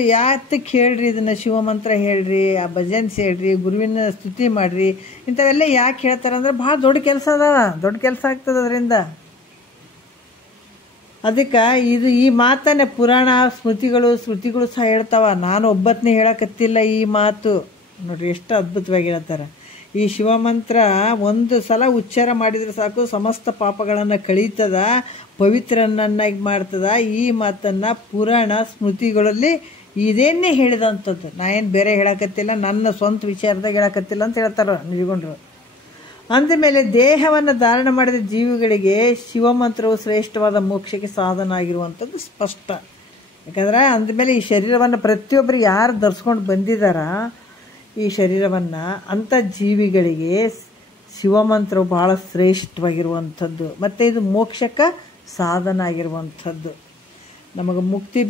ಯಾತಕ್ಕೆ ಹೇಳ್ರಿ, ಇದನ್ನು ಶಿವಮಂತ್ರ ಹೇಳ್ರಿ, ಆ ಭಜನ್ಸ್ ಹೇಳ್ರಿ, ಗುರುವಿನ ಸ್ತುತಿ ಮಾಡಿರಿ, ಇಂಥವೆಲ್ಲ ಯಾಕೆ ಹೇಳ್ತಾರಂದ್ರೆ ಭಾಳ ದೊಡ್ಡ ಕೆಲಸ ಅದಾವ, ದೊಡ್ಡ ಕೆಲಸ ಆಗ್ತದೆ ಅದರಿಂದ. ಅದಕ್ಕೆ ಈ ಮಾತನ್ನೇ ಪುರಾಣ ಶ್ರುತಿಗಳು ಸಹ ಹೇಳ್ತಾವ. ನಾನು ಒಬ್ಬತ್ತನೇ ಹೇಳಕತ್ತಿಲ್ಲ ಈ ಮಾತು. ನೋಡ್ರಿ ಎಷ್ಟು ಅದ್ಭುತವಾಗಿ ಹೇಳ್ತಾರೆ. ಈ ಶಿವಮಂತ್ರ ಒಂದು ಸಲ ಉಚ್ಚಾರ ಮಾಡಿದರೆ ಸಾಕು, ಸಮಸ್ತ ಪಾಪಗಳನ್ನು ಕಳೀತದ, ಪವಿತ್ರನನ್ನಾಗಿ ಮಾಡ್ತದ. ಈ ಮಾತನ್ನು ಪುರಾಣ ಸ್ಮೃತಿಗಳಲ್ಲಿ ಇದೇನೇ ಹೇಳಿದಂಥದ್ದು. ನಾ ಏನು ಬೇರೆ ಹೇಳಕತ್ತಿಲ್ಲ, ನನ್ನ ಸ್ವಂತ ವಿಚಾರದಾಗ ಹೇಳಕತ್ತಿಲ್ಲ ಅಂತ ಹೇಳ್ತಾರೆ ನಿಜಗೊಂಡ್ರು. ಅಂದಮೇಲೆ ದೇಹವನ್ನು ಧಾರಣ ಮಾಡಿದ ಜೀವಿಗಳಿಗೆ ಶಿವಮಂತ್ರವು ಶ್ರೇಷ್ಠವಾದ ಮೋಕ್ಷಕ್ಕೆ ಸಾಧನ ಆಗಿರುವಂಥದ್ದು ಸ್ಪಷ್ಟ. ಯಾಕಂದ್ರೆ ಅಂದಮೇಲೆ ಈ ಶರೀರವನ್ನು ಪ್ರತಿಯೊಬ್ಬರು ಯಾರು ಧರಿಸ್ಕೊಂಡು ಬಂದಿದ್ದಾರ ಈ ಶರೀರವನ್ನು, ಅಂಥ ಜೀವಿಗಳಿಗೆ ಶಿವಮಂತ್ರವು ಭಾಳ ಶ್ರೇಷ್ಠವಾಗಿರುವಂಥದ್ದು. ಮತ್ತು ಇದು ಮೋಕ್ಷಕ್ಕೆ ಸಾಧನ ಆಗಿರುವಂಥದ್ದು. ನಮಗೆ ಮುಕ್ತಿ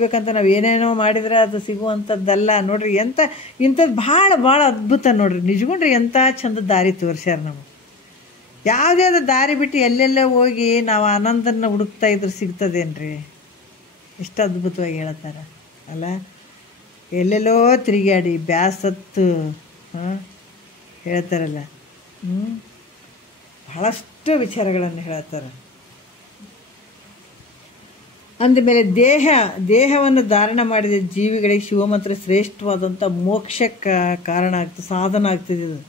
ಬೇಕಂತ ನಾವು ಏನೇನೋ ಮಾಡಿದ್ರೆ ಅದು ಸಿಗುವಂಥದ್ದಲ್ಲ. ನೋಡ್ರಿ ಇಂಥದ್ದು ಭಾಳ ಅದ್ಭುತ ನೋಡ್ರಿ ನಿಜಗೊಂಡ್ರಿ. ಎಂಥ ಚಂದ ದಾರಿ ತೋರಿಸ್ಯಾರ ನಮಗೆ. ಯಾವುದೇ ದಾರಿ ಬಿಟ್ಟು ಎಲ್ಲೆಲ್ಲೇ ಹೋಗಿ ನಾವು ಆನಂದನ ಹುಡುಕ್ತಾ ಇದ್ರೆ ಸಿಗ್ತದೇನ್ರಿ? ಎಷ್ಟು ಅದ್ಭುತವಾಗಿ ಹೇಳ್ತಾರೆ ಅಲ್ಲ. ಎಲ್ಲೆಲ್ಲೋ ತಿರುಗಾಡಿ ಬ್ಯಾಸತ್ತು ಹೇಳ್ತಾರಲ್ಲ. ಬಹಳಷ್ಟು ವಿಚಾರಗಳನ್ನು ಹೇಳ್ತಾರೆ. ಅಂದಮೇಲೆ ದೇಹವನ್ನು ಧಾರಣ ಮಾಡಿದ ಜೀವಿಗಳಿಗೆ ಶಿವಮಂತ್ರ ಶ್ರೇಷ್ಠವಾದಂಥ ಮೋಕ್ಷಕ್ಕೆ ಕಾರಣ ಆಗ್ತದೆ, ಸಾಧನ ಆಗ್ತದೆ ಇದು.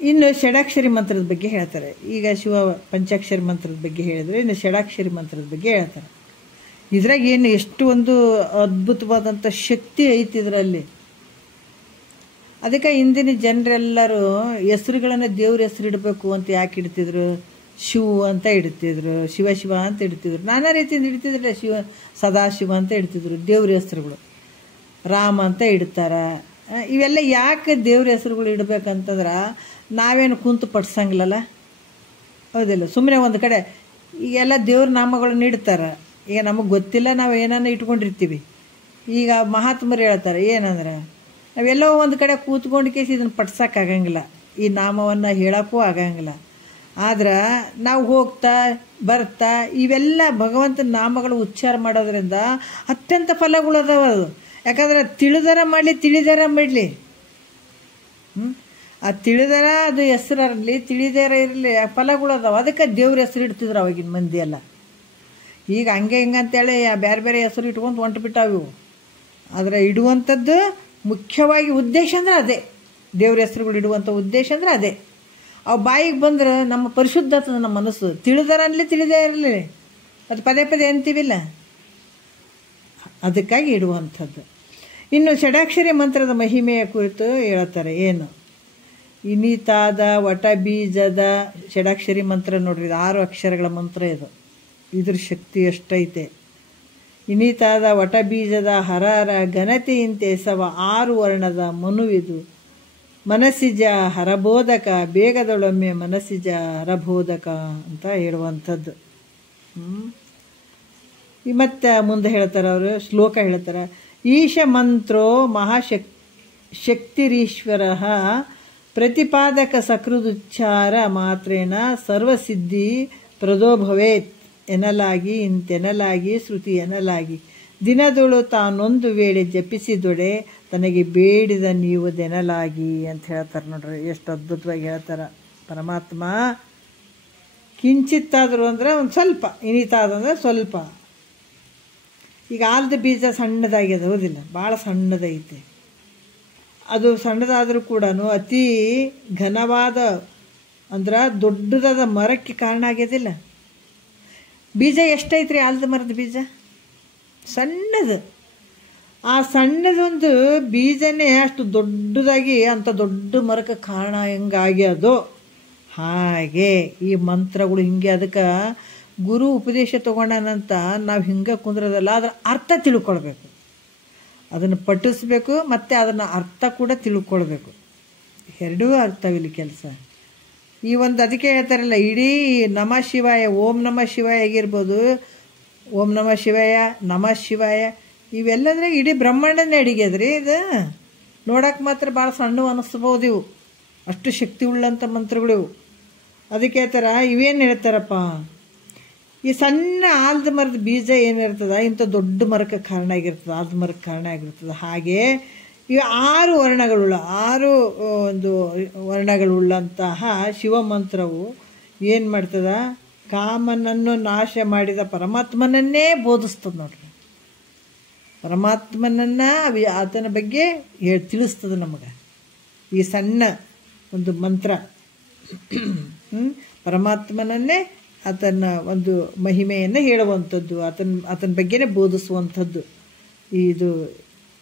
ಇನ್ನು ಷಡಾಕ್ಷರಿ ಮಂತ್ರದ ಬಗ್ಗೆ ಹೇಳ್ತಾರೆ. ಈಗ ಶಿವ ಪಂಚಾಕ್ಷರಿ ಮಂತ್ರದ ಬಗ್ಗೆ ಹೇಳಿದರೆ, ಇನ್ನು ಷಡಾಕ್ಷರಿ ಮಂತ್ರದ ಬಗ್ಗೆ ಹೇಳ್ತಾರೆ. ಇದ್ರಾಗ ಏನು ಎಷ್ಟು ಒಂದು ಅದ್ಭುತವಾದಂಥ ಶಕ್ತಿ ಐತಿ ಇದರಲ್ಲಿ. ಅದಕ್ಕೆ ಇಂದಿನ ಜನರೆಲ್ಲರೂ ಹೆಸರುಗಳನ್ನು ದೇವ್ರ ಹೆಸರು ಇಡಬೇಕು ಅಂತ ಯಾಕೆ ಇಡ್ತಿದ್ರು? ಶಿವ ಅಂತ ಇಡ್ತಿದ್ರು, ಶಿವ ಅಂತ ಇಡ್ತಿದ್ರು, ನಾನಾ ರೀತಿಯಿಂದ ಇಡ್ತಿದ್ರಲ್ಲ. ಸದಾಶಿವ ಅಂತ ಇಡ್ತಿದ್ರು ದೇವ್ರ ಹೆಸರುಗಳು. ರಾಮ ಅಂತ ಇಡ್ತಾರೆ. ಇವೆಲ್ಲ ಯಾಕೆ ದೇವ್ರ ಹೆಸರುಗಳು ಇಡಬೇಕಂತಂದ್ರೆ ನಾವೇನು ಕುಂತು ಪಡ್ಸಂಗಿಲ್ಲಲ್ಲ, ಹೌದಿಲ್ಲ? ಸುಮ್ಮನೆ ಒಂದು ಕಡೆ ಈಗೆಲ್ಲ ದೇವ್ರ ನಾಮಗಳನ್ನ ಇಡ್ತಾರೆ. ಈಗ ನಮಗೆ ಗೊತ್ತಿಲ್ಲ, ನಾವು ಏನನ್ನ ಇಟ್ಕೊಂಡಿರ್ತೀವಿ. ಈಗ ಮಹಾತ್ಮರು ಹೇಳ್ತಾರೆ ಏನಂದ್ರೆ, ನಾವೆಲ್ಲೋ ಒಂದು ಕಡೆ ಕೂತ್ಕೊಂಡು ಕೇಸಿ ಇದನ್ನು ಪಡ್ಸೋಕ್ಕಾಗಂಗಿಲ್ಲ, ಈ ನಾಮವನ್ನು ಹೇಳೋಕ್ಕೂ ಆಗಂಗಿಲ್ಲ. ಆದ್ರೆ ನಾವು ಹೋಗ್ತಾ ಬರ್ತಾ ಇವೆಲ್ಲ ಭಗವಂತನ ನಾಮಗಳು ಉಚ್ಚಾರ ಮಾಡೋದ್ರಿಂದ ಅತ್ಯಂತ ಫಲಗಳು ಅದಾವ. ಅದು ಯಾಕಂದ್ರೆ ತಿಳಿದಾರ ಮಾಡಲಿ ತಿಳಿದಾರ ಮಾಡಲಿ, ಆ ತಿಳಿದಾರ ಅದು ಹೆಸರಲ್ಲಿ ತಿಳಿದಾರ ಇರಲಿ, ಫಲಗಳು ಅದಾವ. ಅದಕ್ಕೆ ದೇವ್ರ ಹೆಸರು ಇಡ್ತಿದ್ರು ಅವಾಗಿನ ಮಂದಿ ಎಲ್ಲ. ಈಗ ಹಂಗೆ ಅಂತೇಳಿ ಬೇರೆ ಹೆಸರು ಇಟ್ಕೊಂಡು ಹೊಂಟು ಬಿಟ್ಟಾವು. ಆದರೆ ಇಡುವಂಥದ್ದು ಮುಖ್ಯವಾಗಿ ಉದ್ದೇಶ ಅಂದ್ರೆ ಅದೇ. ದೇವ್ರ ಹೆಸರುಗಳು ಇಡುವಂಥ ಉದ್ದೇಶ ಅಂದ್ರೆ ಅದೇ. ಅವು ಬಾಯಿಗೆ ಬಂದ್ರೆ ನಮ್ಮ ಪರಿಶುದ್ಧ ಆಗ್ತದೆ ನಮ್ಮ ಮನಸ್ಸು. ತಿಳಿದಾರ ಅನ್ಲಿ ತಿಳಿದೇ ಇರಲಿ, ಅದು ಪದೇ ಅಂತೀವಿಲ್ಲ, ಅದಕ್ಕಾಗಿ ಇಡುವಂಥದ್ದು. ಇನ್ನು ಷಡಾಕ್ಷರಿ ಮಂತ್ರದ ಮಹಿಮೆಯ ಕುರಿತು ಹೇಳ್ತಾರೆ. ಏನು? ಇನಿತಾದ ವಟ ಬೀಜದ ಷಡಾಕ್ಷರಿ ಮಂತ್ರ ನೋಡ್ರಿ, 6 ಅಕ್ಷರಗಳ ಮಂತ್ರ ಇದು. ಇದ್ರ ಶಕ್ತಿ ಎಷ್ಟೈತೆ! ಇನಿತಾದ ವಟ ಬೀಜದ ಹರಹರ ಘನತೆಯಂತೆ ಸವ 6 ವರ್ಣದ ಮನುವಿದು. ಮನಸ್ಸಿಜ ಹರಬೋಧಕ ಬೇಗದೊಳೊಮ್ಮೆ ಮನಸ್ಸಿಜ ಹರಬೋಧಕ ಅಂತ ಹೇಳುವಂಥದ್ದು. ಮತ್ತೆ ಮುಂದೆ ಹೇಳ್ತಾರೆ ಅವರು, ಶ್ಲೋಕ ಹೇಳ್ತಾರೆ. ಈಶ ಮಂತ್ರೋ ಶಕ್ತಿರೀಶ್ವರ ಪ್ರತಿಪಾದಕ ಸಕೃದುಚ್ಚಾರ ಮಾತ್ರೇನ ಸರ್ವಸಿದ್ಧಿ ಪ್ರದೋಭವೇತ್ ಎನ್ನಲಾಗಿ ಇಂತೆನ್ನಲಾಗಿ ಶ್ರುತಿ ಎನ್ನಲಾಗಿ ದಿನದೊಳು ತಾನೊಂದು ವೇಳೆ ಜಪಿಸಿದೊಡೆ ತನಗೆ ಬೇಡಿದ ನೀವು ದೆನಲಾಗಿ ಅಂತ ಹೇಳ್ತಾರೆ. ನೋಡ್ರಿ ಎಷ್ಟು ಅದ್ಭುತವಾಗಿ ಹೇಳ್ತಾರೆ ಪರಮಾತ್ಮ. ಕಿಂಚಿತ್ತಾದರೂ ಅಂದರೆ ಒಂದು ಸ್ವಲ್ಪ, ಇನಿತಾದಂದ್ರೆ ಸ್ವಲ್ಪ. ಈಗ ಆಲದ ಬೀಜ ಸಣ್ಣದಾಗ್ಯದ, ಹೌದಿಲ್ಲ? ಭಾಳ ಸಣ್ಣದೈತೆ. ಅದು ಸಣ್ಣದಾದರೂ ಕೂಡ ಅತಿ ಘನವಾದ ಅಂದ್ರೆ ದೊಡ್ಡದಾದ ಮರಕ್ಕೆ ಕಾರಣ ಆಗ್ಯದಿಲ್ಲ. ಬೀಜ ಎಷ್ಟೈತ್ರಿ ಆಲದ ಮರದ ಬೀಜ? ಸಣ್ಣದು. ಆ ಸಣ್ಣದೊಂದು ಬೀಜನೇ ಅಷ್ಟು ದೊಡ್ಡದಾಗಿ ಅಂಥ ದೊಡ್ಡ ಮರಕ್ಕೆ ಕಾರಣ ಹೆಂಗಾಗ್ಯದೋ ಹಾಗೆ ಈ ಮಂತ್ರಗಳು ಹಿಂಗೆ. ಅದಕ್ಕೆ ಗುರು ಉಪದೇಶ ತೊಗೊಂಡನಂತ ನಾವು ಹಿಂಗೆ ಕುಂದ್ರದಲ್ಲ, ಅದರ ಅರ್ಥ ತಿಳ್ಕೊಳ್ಬೇಕು, ಅದನ್ನು ಪಠಿಸ್ಬೇಕು, ಮತ್ತು ಅದನ್ನು ಅರ್ಥ ಕೂಡ ತಿಳ್ಕೊಳ್ಬೇಕು. ಎರಡೂ ಅರ್ಥವಿಲ್ಲ ಕೆಲಸ. ಈ ಒಂದು ಅದಕ್ಕೆ ಹೇಳ್ತಾರಲ್ಲ, ಇಡೀ ನಮಃ ಶಿವಾಯ, ಓಂ ನಮಃ ಶಿವಾಯ ಆಗಿರ್ಬೋದು, ಓಂ ನಮಃ ಶಿವಾಯ ಇವೆಲ್ಲದ್ರಾಗ ಇಡೀ ಬ್ರಹ್ಮಾಂಡನೇ ಅಡಿಗೆದ್ರಿ. ಇದು ನೋಡೋಕೆ ಮಾತ್ರ ಭಾಳ ಸಣ್ಣ ಅನ್ನಿಸ್ಬೋದು ಇವು. ಅಷ್ಟು ಶಕ್ತಿ ಉಳ್ಳಂಥ ಮಂತ್ರಗಳು ಇವು. ಅದಕ್ಕೆ ಥರ ಇವೇನು ಹೇಳ್ತಾರಪ್ಪ, ಈ ಸಣ್ಣ ಆಲದ ಮರದ ಬೀಜ ಏನಿರ್ತದೆ ಇಂಥ ದೊಡ್ಡ ಮರಕ್ಕೆ ಕಾರಣ ಆಗಿರ್ತದೆ, ಆಲದ ಮರಕ್ಕೆ ಕಾರಣ ಆಗಿರ್ತದೆ. ಹಾಗೆ ಈ 6 ವರ್ಣಗಳುಳ್ಳ 6 ಒಂದು ವರ್ಣಗಳುಳ್ಳಂತಹ ಶಿವಮಂತ್ರವು ಏನು ಮಾಡ್ತದ, ಕಾಮನನ್ನು ನಾಶ ಮಾಡಿದ ಪರಮಾತ್ಮನನ್ನೇ ಬೋಧಿಸ್ತದೆ ನೋಡ್ರಿ. ಪರಮಾತ್ಮನನ್ನು ಆತನ ಬಗ್ಗೆ ತಿಳಿಸ್ತದೆ ನಮಗೆ ಈ ಸಣ್ಣ ಒಂದು ಮಂತ್ರ. ಪರಮಾತ್ಮನನ್ನೇ ಆತನ ಒಂದು ಮಹಿಮೆಯನ್ನು ಹೇಳುವಂಥದ್ದು, ಆತನ ಬಗ್ಗೆನೇ ಬೋಧಿಸುವಂಥದ್ದು ಇದು